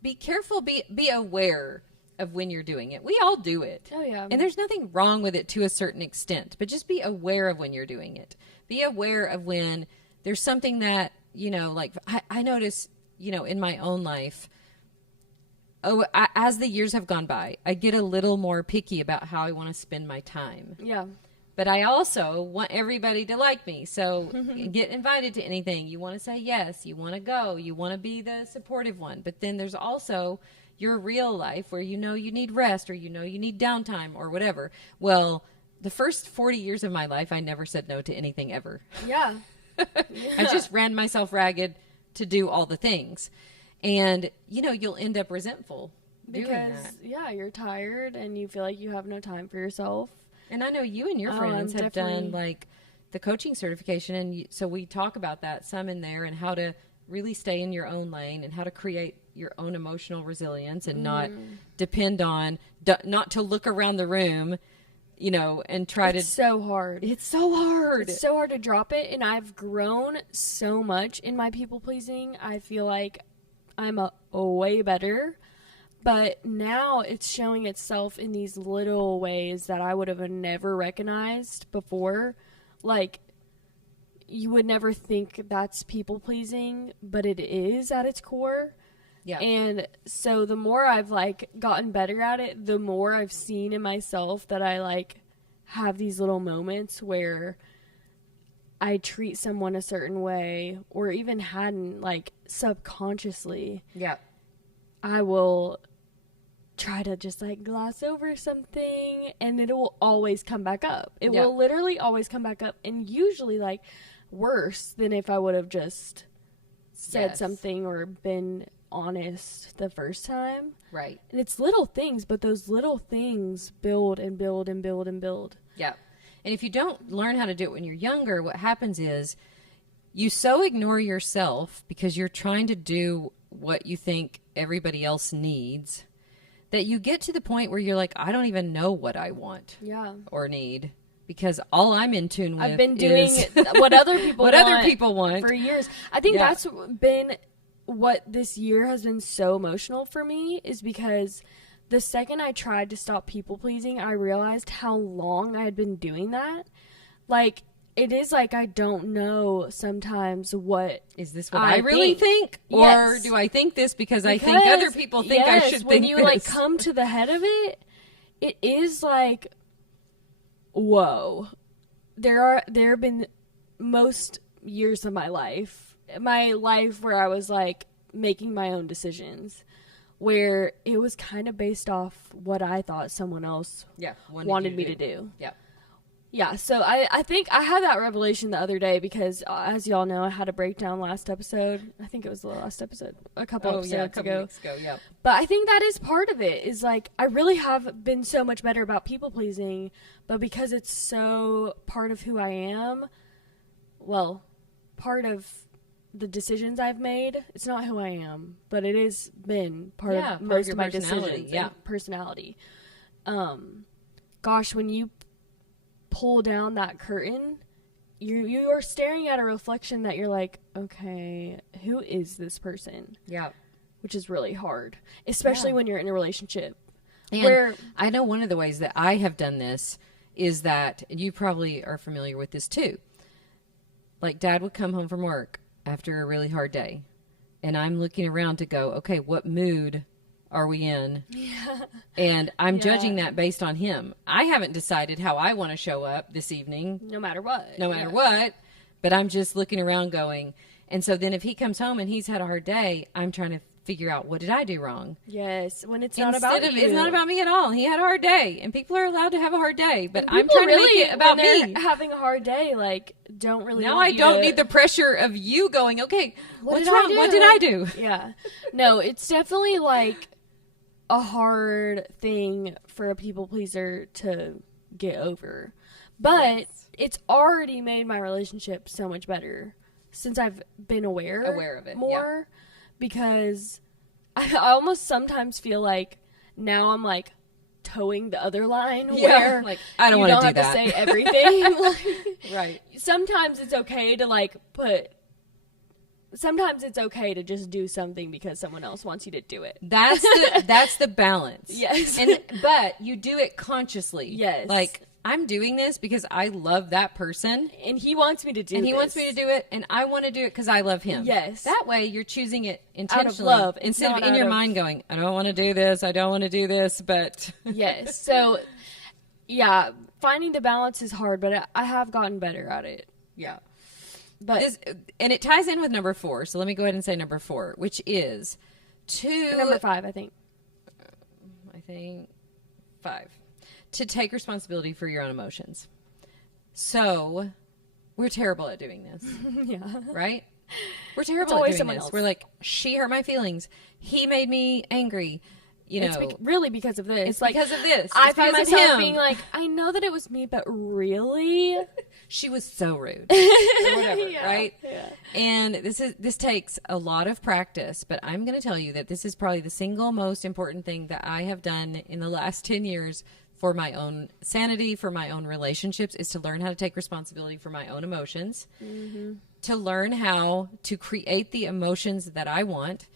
be careful, be aware of when you're doing it. We all do it. Oh, yeah. And there's nothing wrong with it to a certain extent, but just be aware of when you're doing it. Be aware of when there's something that, you know, like I notice, you know, in my own life, as the years have gone by, I get a little more picky about how I want to spend my time. Yeah. but I also want everybody to like me. So get invited to anything. You want to say yes. You want to go. You want to be the supportive one. But then there's also your real life where you need rest or you need downtime or whatever. Well, the first 40 years of my life, I never said no to anything ever. Yeah. I just ran myself ragged to do all the things. And, you'll end up resentful doing that. Yeah, you're tired and you feel like you have no time for yourself. And I know you and your friends have done like the coaching certification. And so we talk about that some in there and how to really stay in your own lane and how to create your own emotional resilience and not depend on, not to look around the room, and try to. It's so hard. It's so hard. It's so hard to drop it. And I've grown so much in my people pleasing. I feel like I'm a way better. But now it's showing itself in these little ways that I would have never recognized before. Like, you would never think that's people pleasing, but it is at its core. Yeah. And so the more I've gotten better at it, the more I've seen in myself that I have these little moments where I treat someone a certain way or even hadn't subconsciously. Yeah. I will try to just gloss over something and it will always come back up. It will literally always come back up and usually worse than if I would have just said something or been honest the first time. Right. And it's little things, but those little things build and build and build and build. Yeah. And if you don't learn how to do it when you're younger, what happens is you so ignore yourself because you're trying to do what you think everybody else needs that you get to the point where you're like, I don't even know what I want or need because all I'm in tune with I've been doing what other people want for years. I think that's been what this year has been so emotional for me is because the second I tried to stop people pleasing, I realized how long I had been doing that. It is I don't know sometimes what... Is this what I really think? Yes. Or do I think this because I think other people think I should think this? When you come to the head of it, it is whoa. There have been most years of my life where I was making my own decisions, where it was kind of based off what I thought someone else wanted me to do. Yeah. Yeah, so I think I had that revelation the other day because, as y'all know, I had a breakdown last episode. I think it was the last episode, a couple episodes ago. Weeks ago, yeah. But I think that is part of it, is I really have been so much better about people-pleasing, but because it's so part of who I am, well, part of the decisions I've made, it's not who I am, but it has been part of most of my decisions and personality. Gosh, when you pull down that curtain, you are staring at a reflection that you're like, okay, who is this person? Yeah. Which is really hard, especially when you're in a relationship. And where I know one of the ways that I have done this is that you probably are familiar with this too. Dad would come home from work after a really hard day and I'm looking around to go, okay, what mood are we in? Yeah. And I'm judging that based on him. I haven't decided how I want to show up this evening. No matter what. But I'm just looking around going, and so then if he comes home and he's had a hard day, I'm trying to figure out, what did I do wrong? Yes, when it's not about you. It's not about me at all. He had a hard day, and people are allowed to have a hard day, but I'm trying to make it about me. Having a hard day, don't really now I don't need the pressure of you going, okay, what's wrong? What did I do? Yeah. No, it's definitely a hard thing for a people pleaser to get over. But it's already made my relationship so much better since I've been aware of it more. Yeah. Because I almost sometimes feel now I'm towing the other line where I don't want to do that. You don't have to say everything. Right. Sometimes it's okay to sometimes it's okay to just do something because someone else wants you to do it. That's the balance. Yes. But you do it consciously. Yes. I'm doing this because I love that person. And he wants me to do it. And he wants me to do it, and I want to do it because I love him. Yes. That way, you're choosing it intentionally. Out of love. Instead of in your mind going, I don't want to do this, I don't want to do this, but... Yes. So, yeah, finding the balance is hard, but I have gotten better at it. Yeah. But and it ties in with number 4. So let me go ahead and say number 4, which is number 5, I think. I think 5. To take responsibility for your own emotions. So we're terrible at doing this. Yeah. Right? We're terrible at doing this. Else. We're like, she hurt my feelings. He made me angry. You know, it's really because of this. It's like, because of this. I find myself being like, I know that it was me, but really, she was so rude, or whatever, yeah, right? Yeah. And this takes a lot of practice, but I'm going to tell you that this is probably the single most important thing that I have done in the last 10 years for my own sanity, for my own relationships, is to learn how to take responsibility for my own emotions, to learn how to create the emotions that I want,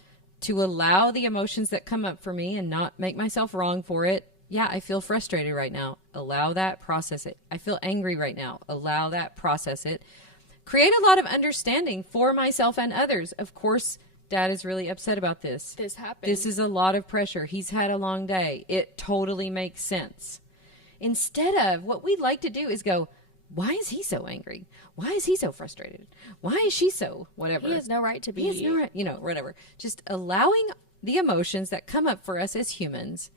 to allow the emotions that come up for me and not make myself wrong for it. Yeah, I feel frustrated right now. Allow that, process it. I feel angry right now. Allow that, process it. Create a lot of understanding for myself and others. Of course, Dad is really upset about this. This happened. This is a lot of pressure. He's had a long day. It totally makes sense. Instead of, what we like to do is go, why is he so angry? Why is he so frustrated? Why is she so whatever? He has no right to be. He has no right, you know, whatever. Just allowing the emotions that come up for us as humans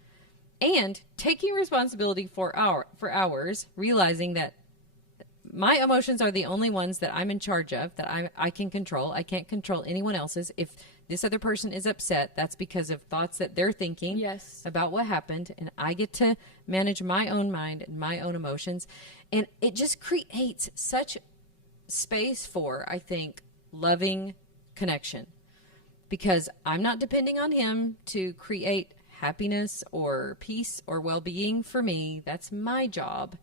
and taking responsibility for ours, realizing that my emotions are the only ones that I'm in charge of, that I can control. I can't control anyone else's. If this other person is upset, that's because of thoughts that they're thinking about what happened, and I get to manage my own mind and my own emotions. And it just creates such space for, I think, loving connection, because I'm not depending on him to create happiness or peace or well-being for me. That's my job.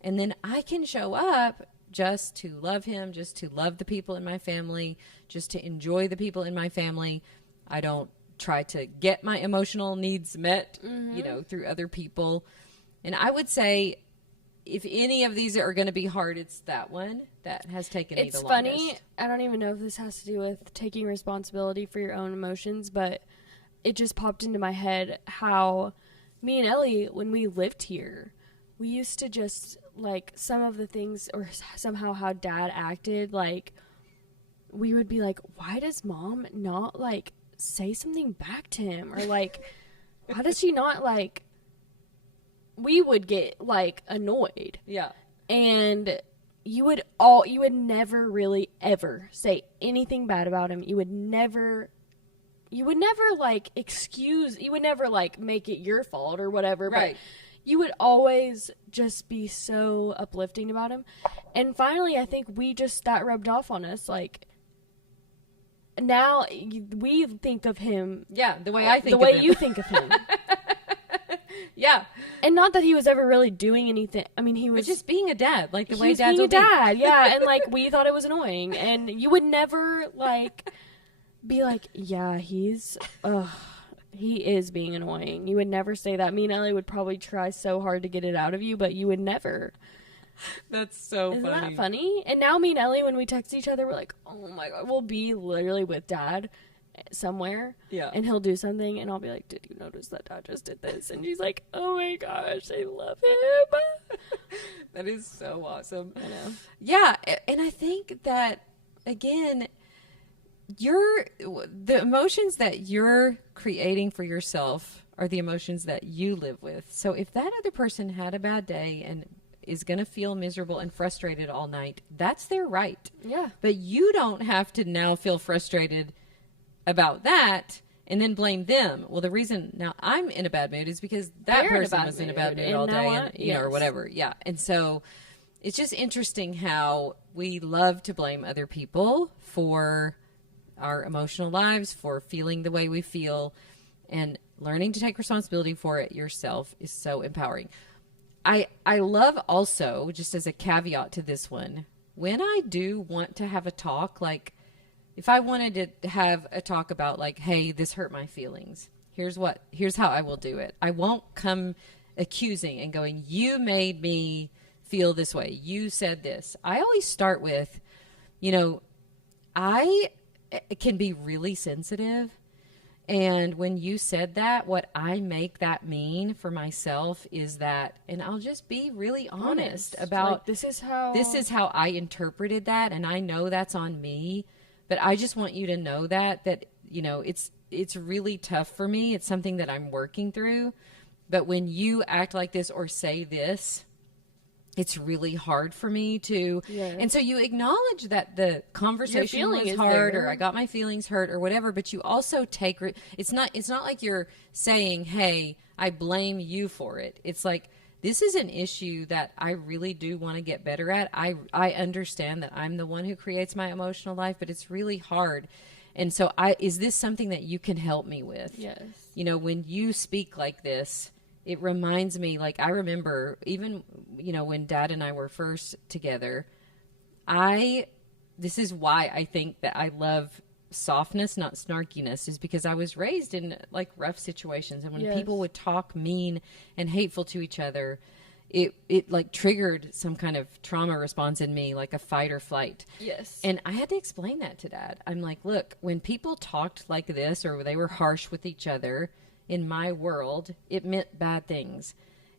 And then I can show up just to love him, just to love the people in my family, just to enjoy the people in my family. I don't try to get my emotional needs met, you know, through other people. And I would say, if any of these are going to be hard, it's that one that has taken me the longest. It's funny. I don't even know if this has to do with taking responsibility for your own emotions, but it just popped into my head how me and Ellie, when we lived here, we used to just, like, some of the things, or somehow how Dad acted, like, we would be like, why does Mom not, like, say something back to him? Or, like, why does she not, like, we would get, like, annoyed. Yeah. And you would never really ever say anything bad about him. You would never, like, you would never, like, make it your fault or whatever. Right. But you would always just be so uplifting about him. And finally, I think that rubbed off on us. Like, now we think of him. Yeah, the way I think of him. The way you think of him. Yeah. And not that he was ever really doing anything. I mean, he was just being a dad, like the way dads being will a dad. Yeah, and, like, we thought it was annoying. And you would never, like, be like, yeah, he is being annoying. You would never say that. Me and Ellie would probably try so hard to get it out of you, but you would never. That's so Isn't funny. Isn't that funny? And now me and Ellie, when we text each other, we're like, oh my God, we'll be literally with Dad somewhere. Yeah. And he'll do something, and I'll be like, did you notice that Dad just did this? And she's like, oh my gosh, I love him. That is so awesome. I know. Yeah. And I think that, again, the emotions that you're creating for yourself are the emotions that you live with. So if that other person had a bad day and is going to feel miserable and frustrated all night, that's their right. Yeah. But you don't have to now feel frustrated about that and then blame them. Well, the reason now I'm in a bad mood is because that person was in a bad mood all day, and, you know, or whatever. Yeah. And so it's just interesting how we love to blame other people for our emotional lives, for feeling the way we feel, and learning to take responsibility for it yourself is so empowering. I love also, just as a caveat to this one, when I do want to have a talk, like if I wanted to have a talk about, like, hey, this hurt my feelings, here's how I will do it. I won't come accusing and going, you made me feel this way, you said this. I always start with, you know, I can be really sensitive, And when you said that, what I make that mean for myself is that, and I'll just be really honest about like, this is how I interpreted that, and I know that's on me, but I just want you to know that you know, it's really tough for me. It's something that I'm working through. But when you act like this or say this, it's really hard for me to. Yes. And so you acknowledge that the conversation was hard, or I got my feelings hurt or whatever, but you also take, it's not like you're saying, hey, I blame you for it. It's like, this is an issue that I really do want to get better at. I understand that I'm the one who creates my emotional life, but it's really hard. And so is this something that you can help me with? Yes. You know, when you speak like this, it reminds me, like, I remember even, you know, when Dad and I were first together, this is why I think that I love softness, not snarkiness, is because I was raised in like rough situations. And when people would talk mean and hateful to each other, it like triggered some kind of trauma response in me, like a fight or flight. Yes. And I had to explain that to Dad. I'm like, look, when people talked like this, or they were harsh with each other, in my world, it meant bad things.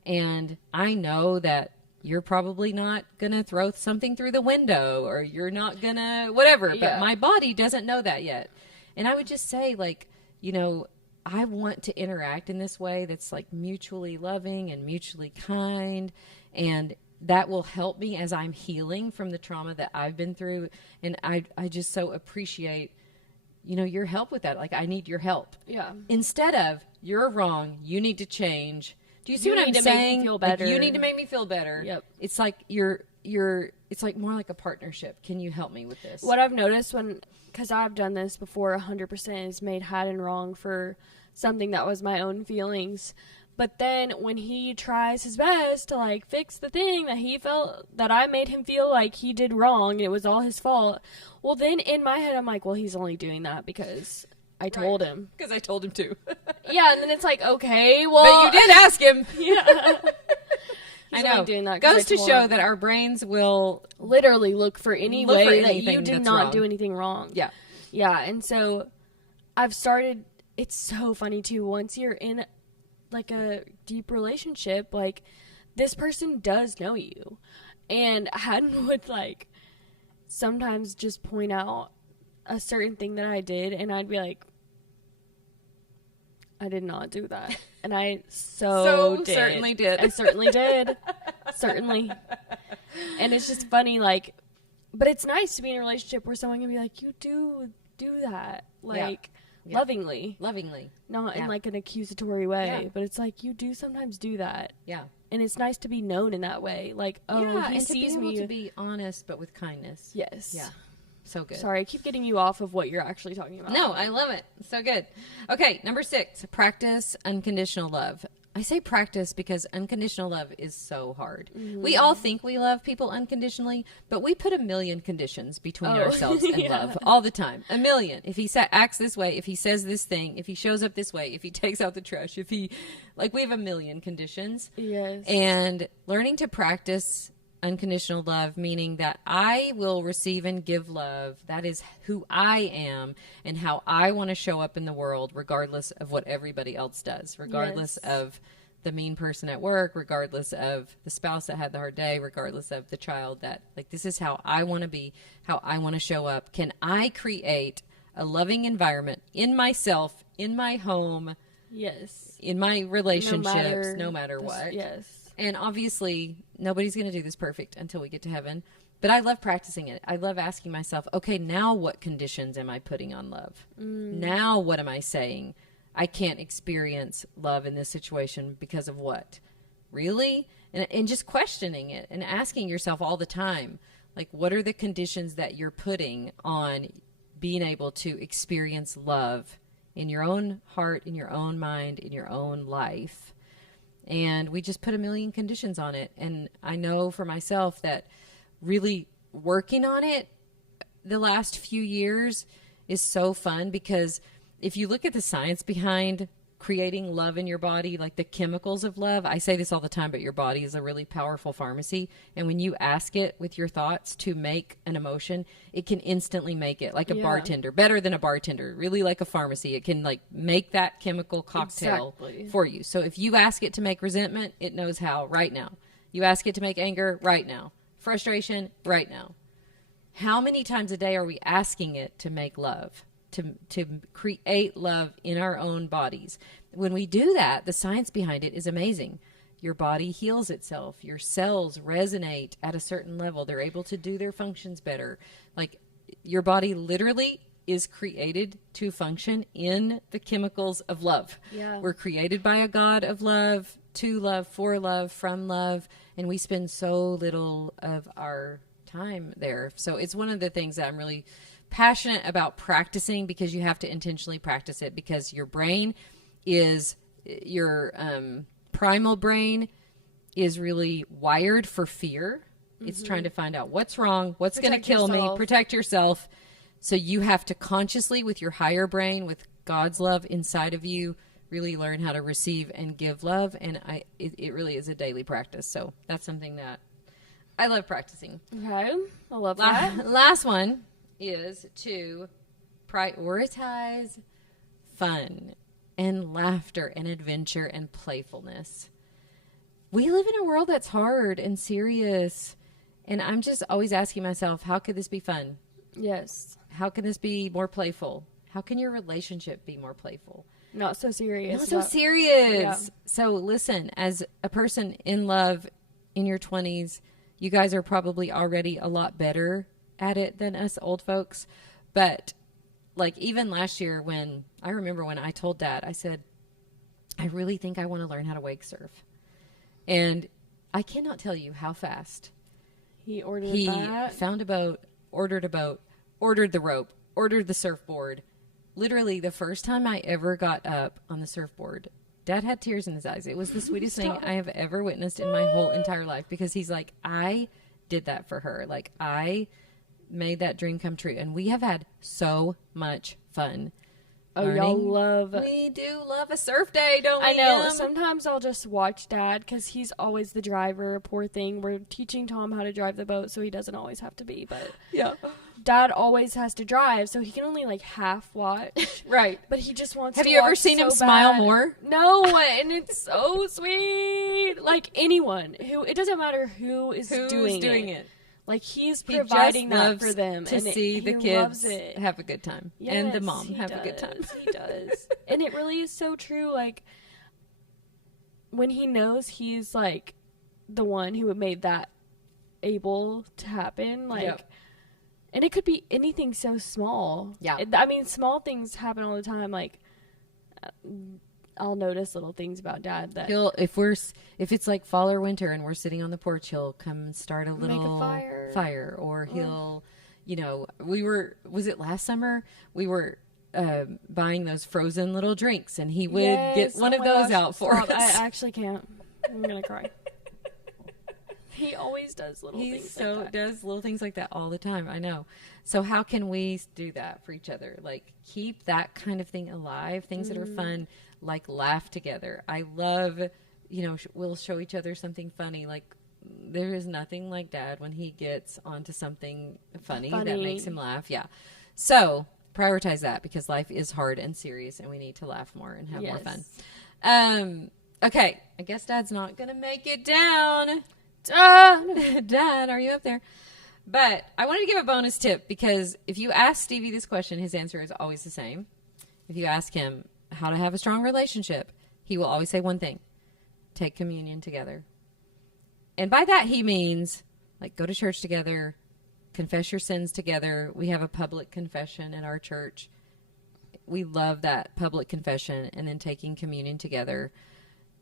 And I know that you're probably not going to throw something through the window, or you're not going to whatever, but my body doesn't know that yet. And I would just say, like, you know, I want to interact in this way that's like mutually loving and mutually kind, and that will help me as I'm healing from the trauma that I've been through. And I just so appreciate, you know, your help with that. Like, I need your help. Yeah. Instead of, you're wrong, you need to change. Do you see what I'm saying? Make me feel better. Like, you need to make me feel better. Yep. It's like it's like more like a partnership. Can you help me with this? What I've noticed because I've done this before 100%, is made right and wrong for something that was my own feelings. But then when he tries his best to like fix the thing that he felt that I made him feel like he did wrong and it was all his fault, well, then in my head I'm like, well, he's only doing that because I told him. Because I told him to. Yeah, and then it's like, okay, well, but you did ask him. Yeah. I know. Doing that goes to show that our brains will literally look for any way that you did not wrong. do anything wrong. Yeah. Yeah, and so I've started, it's so funny too, once you're in like a deep relationship, like, this person does know you. And Haddon would like sometimes just point out a certain thing that I did, and I'd be like, I did not do that. And I certainly did. I certainly did. Certainly. And it's just funny, like, but it's nice to be in a relationship where someone can be like, you do that. Like, lovingly. Not in like an accusatory way, but it's like, you do sometimes do that. Yeah. And it's nice to be known in that way. Like, oh, he sees me. To be honest, but with kindness. Yes. Yeah. So good. Sorry, I keep getting you off of what you're actually talking about. No, I love it. So good. Okay, number 6, practice unconditional love. I say practice because unconditional love is so hard. Mm-hmm. We all think we love people unconditionally, but we put a million conditions between ourselves and love all the time. A million. If he acts this way, if he says this thing, if he shows up this way, if he takes out the trash, if he, like, we have a million conditions. Yes. And learning to practice unconditional love, meaning that I will receive and give love. That is who I am and how I want to show up in the world, regardless of what everybody else does, regardless of the mean person at work, regardless of the spouse that had the hard day, regardless of the child that, like, this is how I want to be, how I want to show up. Can I create a loving environment in myself, in my home, in my relationships, no matter what? Yes. And obviously, nobody's going to do this perfect until we get to heaven. But I love practicing it. I love asking myself, okay, now what conditions am I putting on love? Now what am I saying? I can't experience love in this situation because of what? Really? And just questioning it and asking yourself all the time, like, what are the conditions that you're putting on being able to experience love in your own heart, in your own mind, in your own life? And we just put a million conditions on it. And I know for myself that really working on it the last few years is so fun, because if you look at the science behind creating love in your body, like the chemicals of love. I say this all the time, but your body is a really powerful pharmacy. And when you ask it with your thoughts to make an emotion, it can instantly make it, like a bartender, better than a bartender, really like a pharmacy. It can like make that chemical cocktail for you. So if you ask it to make resentment, it knows how right now. You ask it to make anger right now. Frustration right now. How many times a day are we asking it to make love? To create love in our own bodies. When we do that, the science behind it is amazing. Your body heals itself. Your cells resonate at a certain level. They're able to do their functions better. Like your body literally is created to function in the chemicals of love. Yeah. We're created by a God of love, to love, for love, from love, and we spend so little of our time there. So it's one of the things that I'm really passionate about practicing, because you have to intentionally practice it, because your brain is your primal brain is really wired for fear. It's trying to find out what's wrong, what's going to kill me, protect yourself. So you have to consciously, with your higher brain, with God's love inside of you, really learn how to receive and give love. And it really is a daily practice. So that's something that I love practicing. Okay. I love that. Last one is to prioritize fun and laughter and adventure and playfulness. We live in a world that's hard and serious, and I'm just always asking myself, how could this be fun? Yes. How can this be more playful? How can your relationship be more playful? Not so serious. Not so serious. Yeah. So listen, as a person in love in your 20s, you guys are probably already a lot better at it than us old folks. But like even last year, when I remember when I told Dad, I said, I really think I want to learn how to wake surf. And I cannot tell you how fast he found a boat, ordered the rope, ordered the surfboard. Literally the first time I ever got up on the surfboard, Dad had tears in his eyes. It was the sweetest thing I have ever witnessed in my whole entire life, because he's like, I did that for her. Like I made that dream come true, and we have had so much fun. Oh, we do love a surf day, don't we? I know. Sometimes I'll just watch Dad, because he's always the driver. Poor thing. We're teaching Tom how to drive the boat, so he doesn't always have to be. But yeah, Dad always has to drive, so he can only like half watch. Right. But he just wants. Have to you ever watch seen so him bad. smile more? No, and it's so sweet. Like anyone who, it doesn't matter who's doing it. Like he's providing that for them to see the kids have a good time, and the mom have a good time. He does, and it really is so true. Like when he knows he's like the one who made that able to happen, like, and it could be anything so small. Yeah, I mean, small things happen all the time. Like I'll notice little things about Dad that if it's like fall or winter and we're sitting on the porch, he'll come and start a little fire, or he'll, was it last summer? We were buying those frozen little drinks, and he would get one of those out for us. I actually can't. I'm gonna cry. He always does little things like that. Does little things like that all the time. I know. So how can we do that for each other? Like keep that kind of thing alive, things that are fun. Like laugh together. I love, we'll show each other something funny. Like there is nothing like Dad when he gets onto something funny that makes him laugh. Yeah. So prioritize that, because life is hard and serious, and we need to laugh more and have more fun. Okay. I guess Dad's not going to make it down. Dad, are you up there? But I wanted to give a bonus tip, because if you ask Stevie this question, his answer is always the same. If you ask him how to have a strong relationship, he will always say one thing: take communion together. And by that he means like go to church together, confess your sins together. We have a public confession at our church. We love that public confession, and then taking communion together.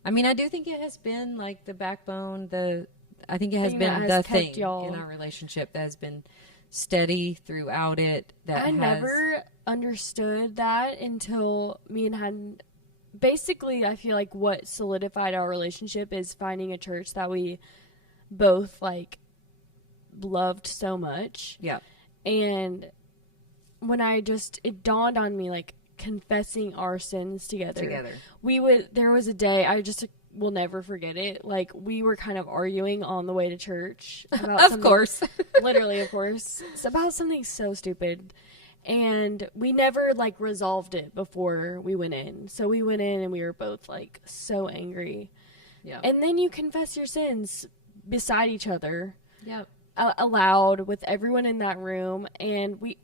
I mean, I do think it has been like the backbone, I think it has been the thing in our relationship that has been steady throughout it. I never understood that until me and Han. Basically, I feel like what solidified our relationship is finding a church that we both like loved so much. Yeah. And when it dawned on me, like, confessing our sins together. There was a day, I just will never forget it. Like, we were kind of arguing on the way to church. About of course. Literally, of course. It's about something so stupid. And we never, like, resolved it before we went in. So we went in and we were both, like, so angry. Yeah. And then you confess your sins beside each other. Yep. Aloud with everyone in that room, and we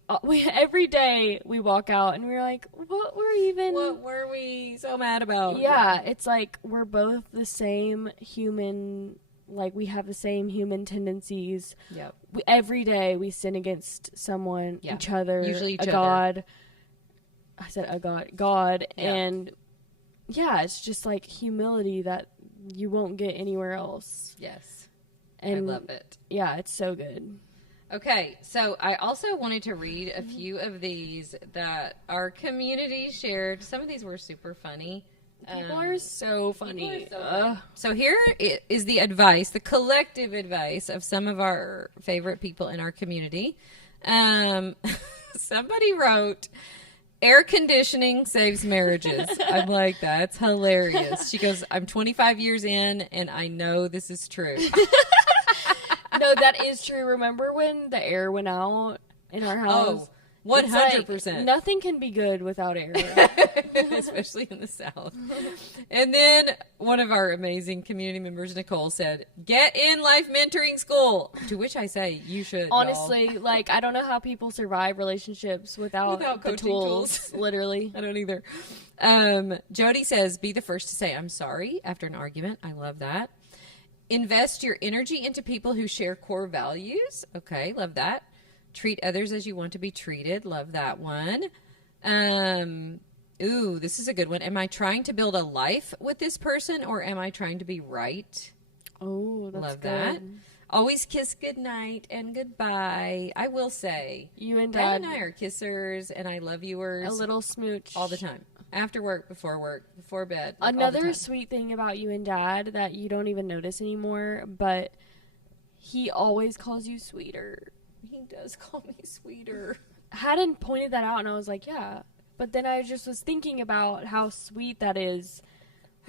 every day we walk out and we're like, what were we so mad about? Yeah, it's like we're both the same human, like we have the same human tendencies. Yep. Every day we sin against someone, each other, usually each God. I said a God, yeah. And yeah, it's just like humility that you won't get anywhere else. Yes. And I love it. Yeah, it's so good. Okay, so I also wanted to read a few of these that our community shared. Some of these were super funny. People are so funny. So here is the advice, the collective advice of some of our favorite people in our community. Somebody wrote, air conditioning saves marriages. I'm like, that's hilarious. She goes, I'm 25 years in, and I know this is true. No, that is true. Remember when the air went out in our house? Oh, 100%. Like, nothing can be good without air. Especially in the South. And then one of our amazing community members, Nicole, said, get in life mentoring school. To which I say, you should. Honestly, y'all. Like, I don't know how people survive relationships without the tools. Literally. I don't either. Jody says, be the first to say, I'm sorry after an argument. I love that. Invest your energy into people who share core values. Okay, love that. Treat others as you want to be treated. Love that one. Ooh, this is a good one. Am I trying to build a life with this person, or am I trying to be right? Oh, that's love good. that. Always kiss goodnight and goodbye. I will say, you and Dad Dad and I are kissers, and I love yours. A little smooch all the time. After work, before bed. Like, another sweet thing about you and Dad that you don't even notice anymore, but he always calls you sweeter. He does call me sweeter. I hadn't pointed that out, and I was like, yeah. But then I just was thinking about how sweet that is.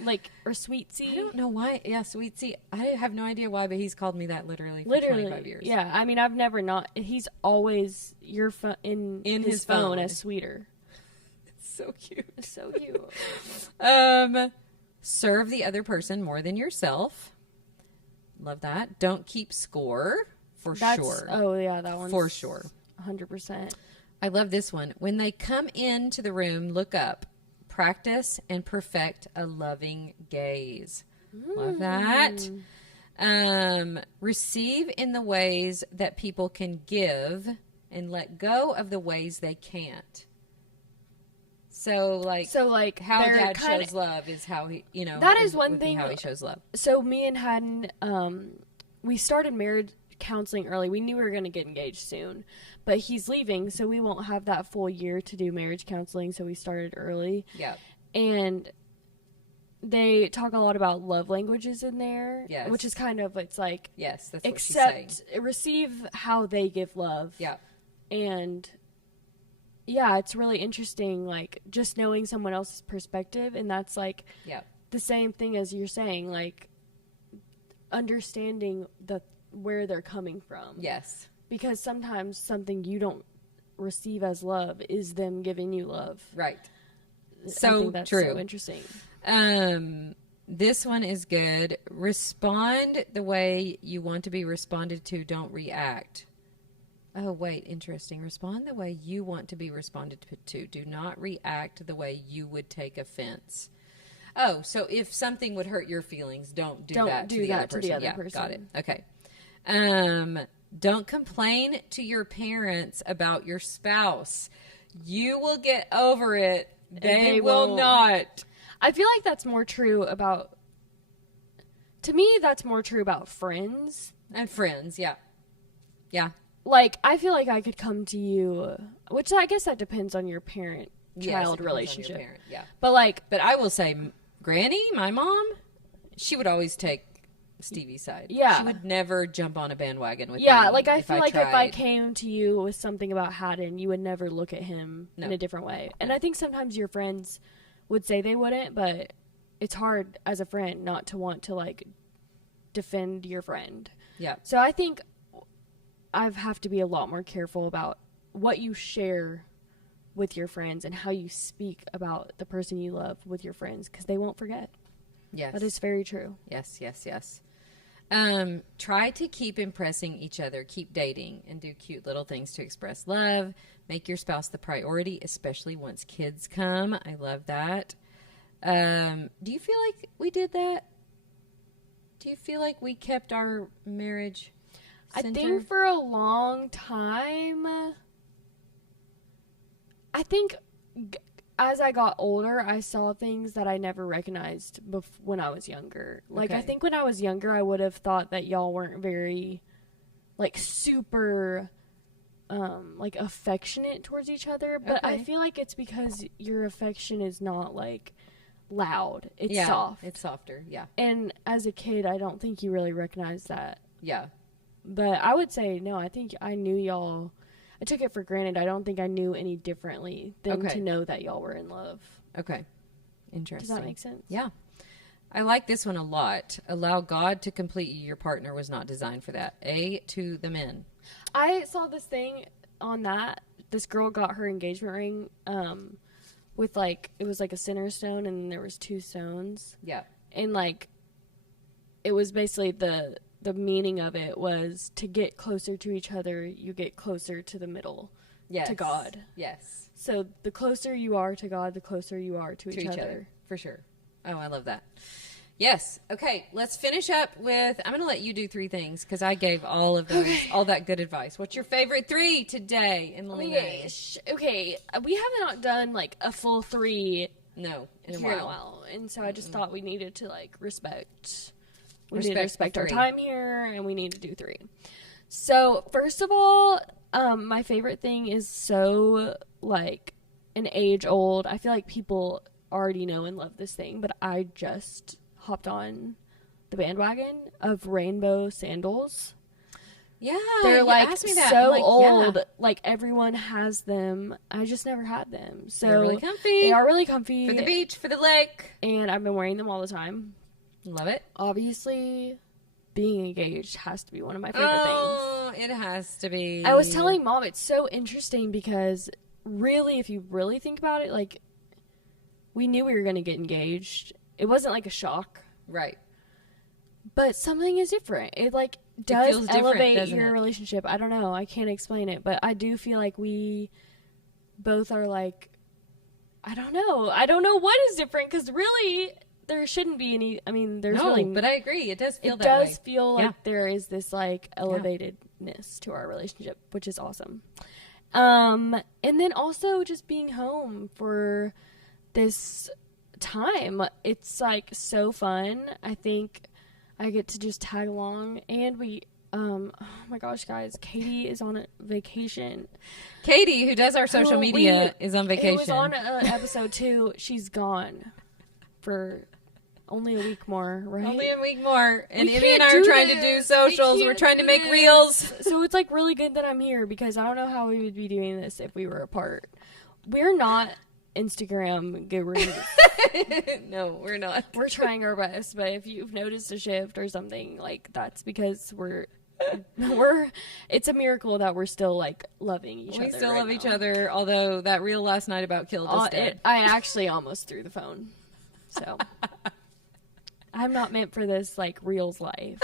Like, or sweetsy. I don't know why. Yeah, sweetsy. I have no idea why, but he's called me that literally for 25 years. Yeah, I mean, I've never not. He's always in his phone as sweeter. So cute. So cute. Serve the other person more than yourself. Love that. Don't keep score. Sure. Oh, yeah, that one's for sure. 100%. I love this one. When they come into the room, look up. Practice and perfect a loving gaze. Love that. Receive in the ways that people can give and let go of the ways they can't. So like how Dad shows love is how he, that is one thing how he shows love. So me and Haddon, we started marriage counseling early. We knew we were going to get engaged soon, but he's leaving, so we won't have that full year to do marriage counseling. So we started early. Yeah. And they talk a lot about love languages in there. Yes. Which is kind of, it's like, yes, that's what she's saying. Receive how they give love. Yeah. And yeah, it's really interesting, like, just knowing someone else's perspective, and that's, like, the same thing as you're saying, like, understanding where they're coming from. Yes. Because sometimes something you don't receive as love is them giving you love. Right. So I think that's true. So interesting. This one is good. Respond the way you want to be responded to. Don't react. Oh, wait, interesting. Respond the way you want to be responded to. Do not react the way you would take offense. Oh, so if something would hurt your feelings, don't do that to the other person. Yeah, got it. Okay. Don't complain to your parents about your spouse. You will get over it. They will not. I feel like that's more true about, to me, that's more true about friends. And friends, yeah. Yeah. Like, I feel like I could come to you, which I guess that depends on your parent-child relationship. Parent, yeah. But I will say, Granny, my mom, she would always take Stevie's side. Yeah. She would never jump on a bandwagon with me. Yeah, like I feel like tried. if I came to you with something about Haddon, you would never look at him in a different way. And I think sometimes your friends would say they wouldn't, but it's hard as a friend not to want to like defend your friend. Yeah. So I think I have to be a lot more careful about what you share with your friends and how you speak about the person you love with your friends, because they won't forget. Yes. That is very true. Yes. Try to keep impressing each other. Keep dating and do cute little things to express love. Make your spouse the priority, especially once kids come. I love that. Do you feel like we did that? Do you feel like we kept our marriage center? I think for a long time, I think as I got older, I saw things that I never recognized when I was younger. Like, I think when I was younger, I would have thought that y'all weren't very, like, super, like, affectionate towards each other. But I feel like it's because your affection is not, like, loud. It's soft. It's softer, yeah. And as a kid, I don't think you really recognized that. Yeah. But I would say, no, I think I knew y'all. I took it for granted. I don't think I knew any differently than to know that y'all were in love. Okay. Interesting. Does that make sense? Yeah. I like this one a lot. Allow God to complete you. Your partner was not designed for that. A to the men. I saw this thing on that. This girl got her engagement ring with, like, it was like a center stone and there was 2 stones. Yeah. And, like, it was basically the meaning of it was to get closer to each other, you get closer to the middle, to God. Yes. So the closer you are to God, the closer you are to each other. For sure. Oh, I love that. Yes. Okay, let's finish up with, I'm going to let you do 3 things because I gave all of those, all that good advice. What's your favorite 3 today in the Okay, we have not done, like, a full 3 in a while. And so I just thought we needed to, like, respect Respect our time here, and we need to do 3. So, first of all, my favorite thing is so, like, an age old. I feel like people already know and love this thing, but I just hopped on the bandwagon of rainbow sandals. Yeah, they're like so like, old. Yeah. Like, everyone has them. I just never had them. So they're really comfy. They are really comfy for the beach, for the lake, and I've been wearing them all the time. Love it. Obviously, being engaged has to be one of my favorite things. Oh, it has to be. I was telling Mom, it's so interesting because really, if you really think about it, like, we knew we were going to get engaged. It wasn't like a shock. Right. But something is different. It, like, does elevate your it? relationship. I don't know. I can't explain it. But I do feel like we both are, like, I don't know. I don't know what is different because really there shouldn't be any. I mean, there's really. But I agree. It does feel that way. It does feel like there is this, like, elevatedness to our relationship, which is awesome. And then also just being home for this time. It's, like, so fun. I think I get to just tag along, and we. Oh my gosh, guys! Katie is on a vacation. Katie, who does our social media, is on vacation. Who was on episode 2. She's gone for only a week more, right? Only a week more. And Emme and I are trying to do socials. We're trying to make reels. So it's, like, really good that I'm here because I don't know how we would be doing this if we were apart. We're not Instagram gurus. No, we're not. We're trying our best, but if you've noticed a shift or something, like, that's because it's a miracle that we're still, like, loving each other. We still love each other, although that reel last night about killed us dead. I actually almost threw the phone. So I'm not meant for this, like, reels life.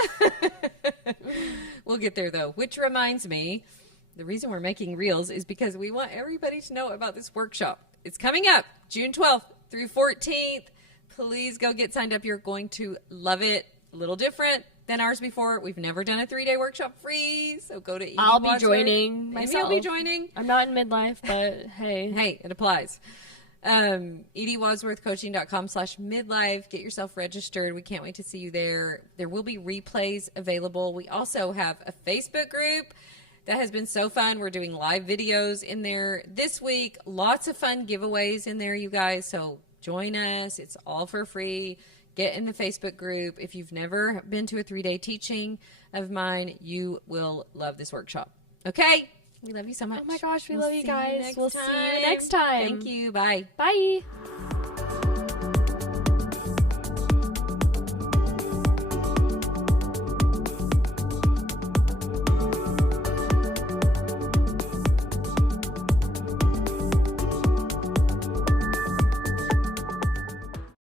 We'll get there, though. Which reminds me, the reason we're making reels is because we want everybody to know about this workshop. It's coming up June 12th through 14th. Please go get signed up. You're going to love it. A little different than ours before. We've never done a 3-day workshop free, so go to Edie. I'll be joining myself. Emme will be joining. I'm not in midlife, but hey. Hey, it applies. EdieWadsworthCoaching.com/midlife. Get yourself registered. We can't wait to see you there. There will be replays available. We also have a Facebook group that has been so fun. We're doing live videos in there this week. Lots of fun giveaways in there, you guys. So join us. It's all for free. Get in the Facebook group. If you've never been to a 3-day teaching of mine, you will love this workshop. Okay? We love you so much. Oh my gosh, we We'll love you see guys. next We'll see time. you next time. Thank you. Bye. Bye.